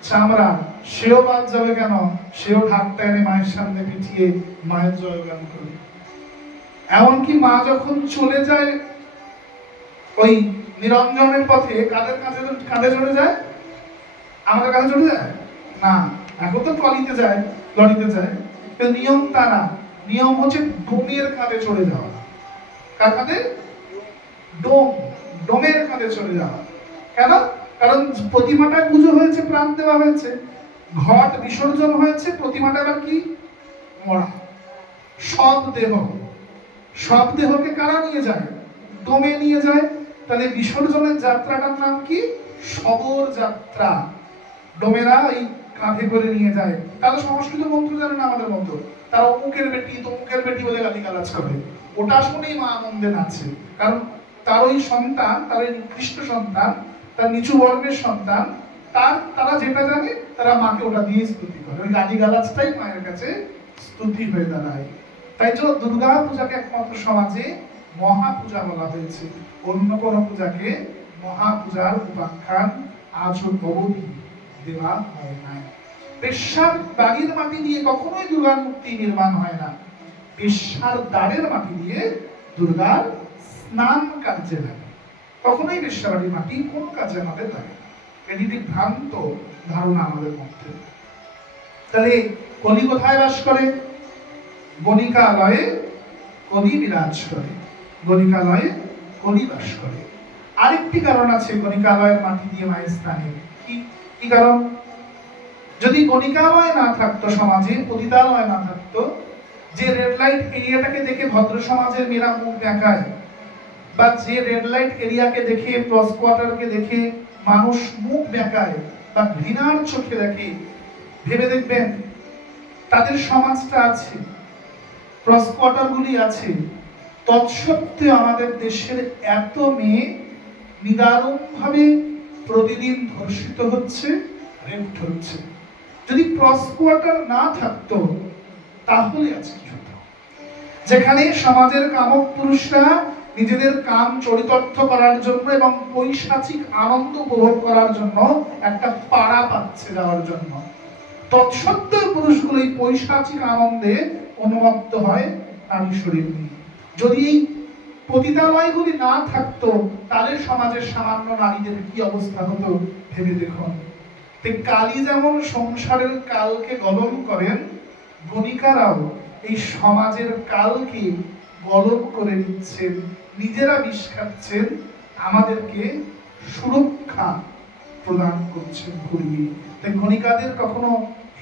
চামড়া। সেও বাদ যাবে কেন? সেও ঢাকটা এনে মায়ের সামনে পিঠিয়ে মায়ের জয়গান করে। এমনকি মা যখন চলে যায় ওই নিরঞ্জনের পথে, কাঁধে চড়ে যায়? আমাদের কাঁধে চড়ে যায় না, এখন তো ট্রলিতে যায়, লরিতে যায়। নিয়ম তা না। নিয়ম হচ্ছে ডোমের কাঁধে চড়ে যাওয়া। কার কাঁধে? ডোমের কাঁধে চড়ে যাওয়া। কেন? কারণ প্রতিমাটায় পুজো হয়েছে, প্রাণ দেওয়া হয়েছে, ঘট বিসর্জন হয়েছে, প্রতিমাটা এবার কি? মরা। সব দেহকে কারা নিয়ে যায়? ডোমে নিয়ে যায়। তাহলে বিসর্জনের যাত্রাটার নাম কি? শবর যাত্রা। ডোমেরা এই কাঁধে করে নিয়ে যায়। তারা সংস্কৃত মন্ত্র জানে না আমাদের মতো। তারা অমুকের বেটি, তমুকের বেটি বলে গালিগালাজ করে। ওটা শুনেই মা আনন্দে নাচে। কারণ তার ওই সন্তান, তার ওই নিকৃষ্ট সন্তান, তার নিচু বর্ণের সন্তান, তারা যেটা জানে তারা মাকে ওটা দিয়ে স্তুতি করে। ওই গালিগালাজটাই মায়ের কাছে স্তুতি হয়ে দাঁড়ায়। তাই জন্য দুর্গা পূজাকে একমাত্র সমাজে মহাপূজা বলা হয়েছে। অন্য কোন পূজাকে মহাপূজার উপাখ্যান আজও অবধি দেওয়া হয় না। বেশ্যার বাড়ির মাটি দিয়ে কখনোই দুর্গার মূর্তি নির্মাণ হয় না। বেশ্যার দ্বারের মাটি দিয়ে দুর্গার স্নান কার্যে লাগে। কখনোই বেশ্যা বাড়ির মাটি কোন কাজে আমাদের লাগে? এটি ভ্রান্ত ধারণা আমাদের মধ্যে। তাহলে কলি কোথায় বাস করে? গণিকালয়ে কলি বিরাজ করে। গণিকালয়ে কলি বাস করে। আরেকটি কারণ আছে গণিকালয়ের মাটি দিয়ে মায়ের স্থানে। কি কারণ? যদি গণিকালয় না থাকতো, সমাজে পতিতালয় না থাকতো, যে রেড লাইট এরিয়াটাকে দেখে ভদ্র সমাজের মেয়েরা মুখ দেখায়, বা যে রেড লাইট এরিয়াকে দেখে, ক্রস কোয়ার্টারকে দেখে মানুষ মুখ দেখায় বা ঘৃণার চোখে দেখে, ভেবে দেখবেন তাদের সমাজটা আছে, ক্রস কোয়ার্টার গুলি আছে, তৎসত্ত্বেও আমাদের দেশের এত মেয়ে নিদারুণভাবে প্রতিদিন ধর্ষিত হচ্ছে, রেপ হচ্ছে। যদি ক্রস কোয়ার্টার না থাকতো তাহলে আজ কি হতো? যেখানে সমাজের কামক পুরুষরা নিজেদের কাম চরিতার্থ করার জন্য এবং পৈশাচিক আনন্দ উপভোগ করার জন্য একটা পাড়া পাচ্ছে যাওয়ার জন্য, তৎসত্ত্বেও পুরুষগুলো এই পৈশাচিক আনন্দে অনুমত্ত হয় নারী শরীর নিয়ে। যদি এই পতিতালয়গুলি না থাকতো তাহলে সমাজের সামান্য নারীদের কি অবস্থা হতো ভেবে দেখুন। কালী যেমন সংসারের কালকে গলন করেন, গণিকারাও এই সমাজের কালকে গলন করে দিচ্ছেন, নিজেরা বিষ খাচ্ছেন, আমাদেরকে সুরক্ষা প্রদান করছেন ঘুরিয়ে। তাই গণিকাদের কখনো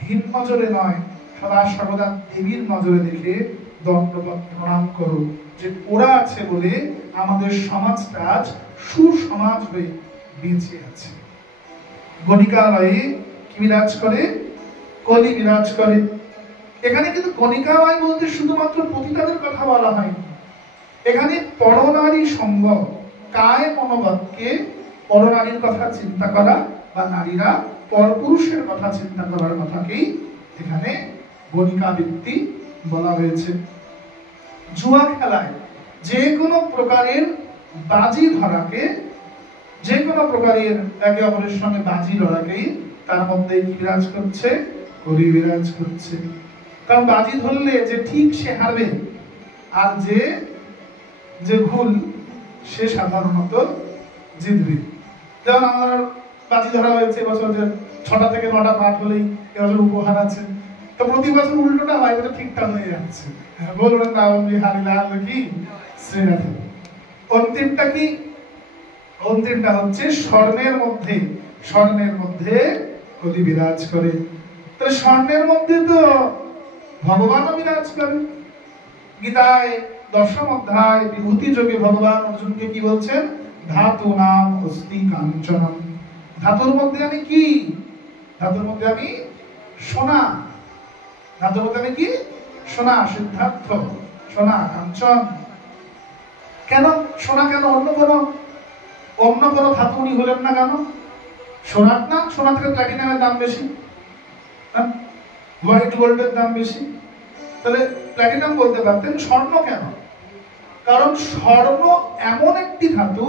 হীন নজরে নয়, সদা সর্বদা দেবীর নজরে দেখে দণ্ডবত প্রণাম করো, যে ওরা আছে বলে আমাদের সমাজটা আজ সুসমাজ হয়ে বেঁচে আছে। গণিকালয়ে কি বিরাজ করে? কলি বিরাজ করে। এখানে কিন্তু গণিকালয় বলতে শুধুমাত্র পতিতাদের কথা বলা হয়নি, এখানে পরনারী সঙ্গ, কায় মনোবাক্যে পরনারীর কথা চিন্তা করা বা নারীরা পরপুরুষের কথা চিন্তা করার কথাকেই এখানে গণিকা বৃত্তি বলা হয়েছে। জুয়া খেলায় যে কোনো প্রকারের বাজি ধরাকে, যে কোনো প্রকারের একে অপরের সঙ্গে বাজি লড়াকেই তার মধ্যে কি বিরাজ করছে? কলি বিরাজ করছে। কারণ বাজি ধরলে যে ঠিক সে হারবে, আর যে ভুল সে সাধারণত জিতবে। যেমন আমার বাজি ধরা হয়েছে এবছর, যে 6টা থেকে 9টা পাঠ হলেই এবছর উপহার আছে, তো প্রতি বছর উল্টোটা হয়, ওটা ঠিকঠাক হয়ে যাচ্ছে। বলবেন না হারিলাল কি শ্রীনাথ। অন্তিমটা কি? অন্তিমটা হচ্ছে স্বর্ণের মধ্যে কলি বিরাজ করে। তাহলে স্বর্ণের মধ্যে তো ভগবানও বিরাজ করে। গীতায় 10ম অধ্যায় বিভূতি যোগে ভগবান অর্জুনকে কি বলছেন? ধাতু নাম অস্তি কাঞ্চনম। ধাতুর মধ্যে আমি কি? ধাতুর মধ্যে আমি সোনা। ধাতুর মধ্যে আমি কি? সোনা। সিদ্ধার্থ সোনা, কাঞ্চন। কেন সোনা? কেন অন্য কোনো ধাতু উনি হলেন না কেন? সোনার না, সোনা থেকে প্ল্যাটিনামের দাম বেশি, হোয়াইট গোল্ডের দাম বেশি। তাহলে প্ল্যাটিনাম বলতে পারতেন, স্বর্ণ কেন? কারণ স্বর্ণ এমন একটি ধাতু,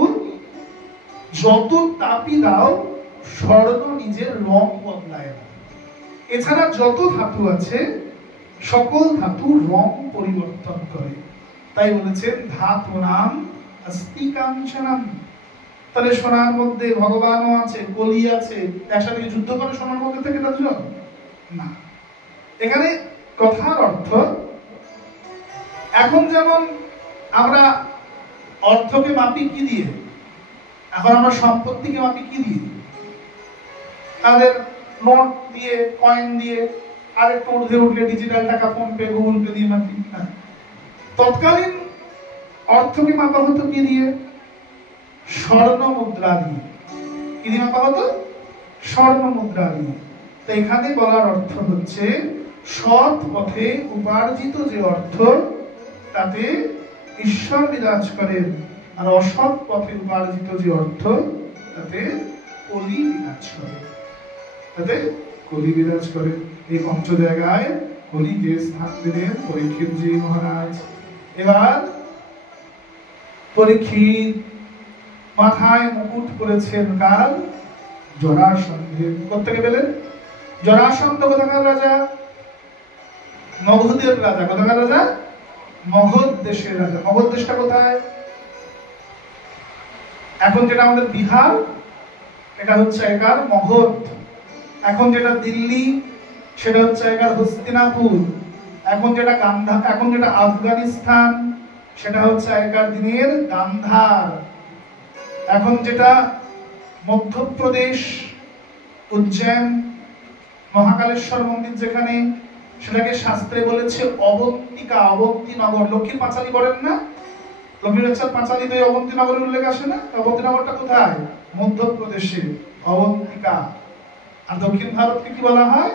যত তাপই দাও স্বর্ণ নিজের রং বদলায় না। এছাড়া যত ধাতু আছে সকল ধাতু রং পরিবর্তন করে। তাই বলেছেন ধাতু নাম অস্তি কাঞ্চনম। তাহলে সোনার মধ্যে ভগবানও আছে, কলি আছে, একসাথে যুদ্ধ করে সোনার মধ্যে থেকে দুজন না। এখানে কথার অর্থ, এখন যেমন আমরা অর্থকে মাপি কি দিয়ে, এখন আমরা সম্পত্তিকে মাপি কি দিয়ে? তাদের নোট দিয়ে, কয়েন দিয়ে, আর একটু ঊর্ধ্বে উঠলে ডিজিটাল টাকা, ফোন পে, গুগল পে দিয়ে মাপি। তৎকালীন অর্থকে মাপা হতো কি দিয়ে? স্বর্ণ মুদ্রা দিয়ে। কি দিয়ে মাপা হতো? স্বর্ণ মুদ্রা দিয়ে। তো এখানে বলার অর্থ হচ্ছে সৎ পথে উপার্জিত যে অর্থ, তাতে ঈশ্বর বিরাজ করেন, আর অসৎ পথে উপার্জিত যে অর্থ, তাতে কলি বিরাজ করে। তাতে কলি বিরাজ করে। এই পঞ্চ জায়গায় কলিকে স্থান দিলেন পরীক্ষিতজি মহারাজ। এবার পরীক্ষিত মাথায় মুকুট পরেছেন কার? জরাসন্ধের। কোত্থেকে পেলেন? জরাসন্ধ কোথাকার রাজা? মগধের রাজা। কোথাকার রাজা? মগধ দেশের রাজা। মগধ দেশটা কোথায়? এখন যেটা আমাদের বিহার, এটা হচ্ছে একার মগধ। এখন যেটা দিল্লি, সেটা হচ্ছে একার হস্তিনাপুর। এখন যেটা আফগানিস্তান, সেটা হচ্ছে আগেকার দিনের গান্ধার। এখন যেটা মধ্যপ্রদেশ উজ্জয়ন মহাকালেশ্বর মন্দির যেখানে, সেটাকে শাস্ত্রে বলেছে অবন্তিকা, অবন্তী নগর। লক্ষ্মীর পাঁচালী বলেন না, লক্ষ্মীর বাচ্চার পাঁচালীতে অবন্তী নগরের উল্লেখ আসে না? অবন্তী নগরটা কোথায়? মধ্যপ্রদেশে অবন্তিকা। আর দক্ষিণ ভারতকে কি বলা হয়?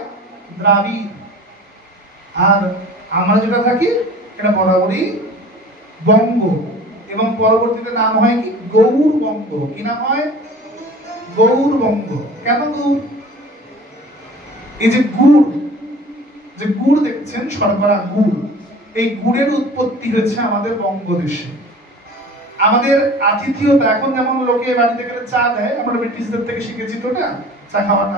দ্রাবিড়। আর আমরা যেটা থাকি এটা বরাবরই বঙ্গ, এবং পরবর্তীতে নাম হয় কি? গৌড়বঙ্গ। কি নাম হয়? গৌড়বঙ্গ। কেন গৌড়? এই যে গুড় দেখছেন, শর্করা গুড়, এই গুড়ের উৎপত্তি হয়েছে আমাদের বঙ্গদেশে। আমাদের আতিথেয়তা, এখন যেমন লোকে বাড়িতে গেলে চা দেয়, আমরা ব্রিটিশদের থেকে শিখেছি তো না, চা খাওয়াটা।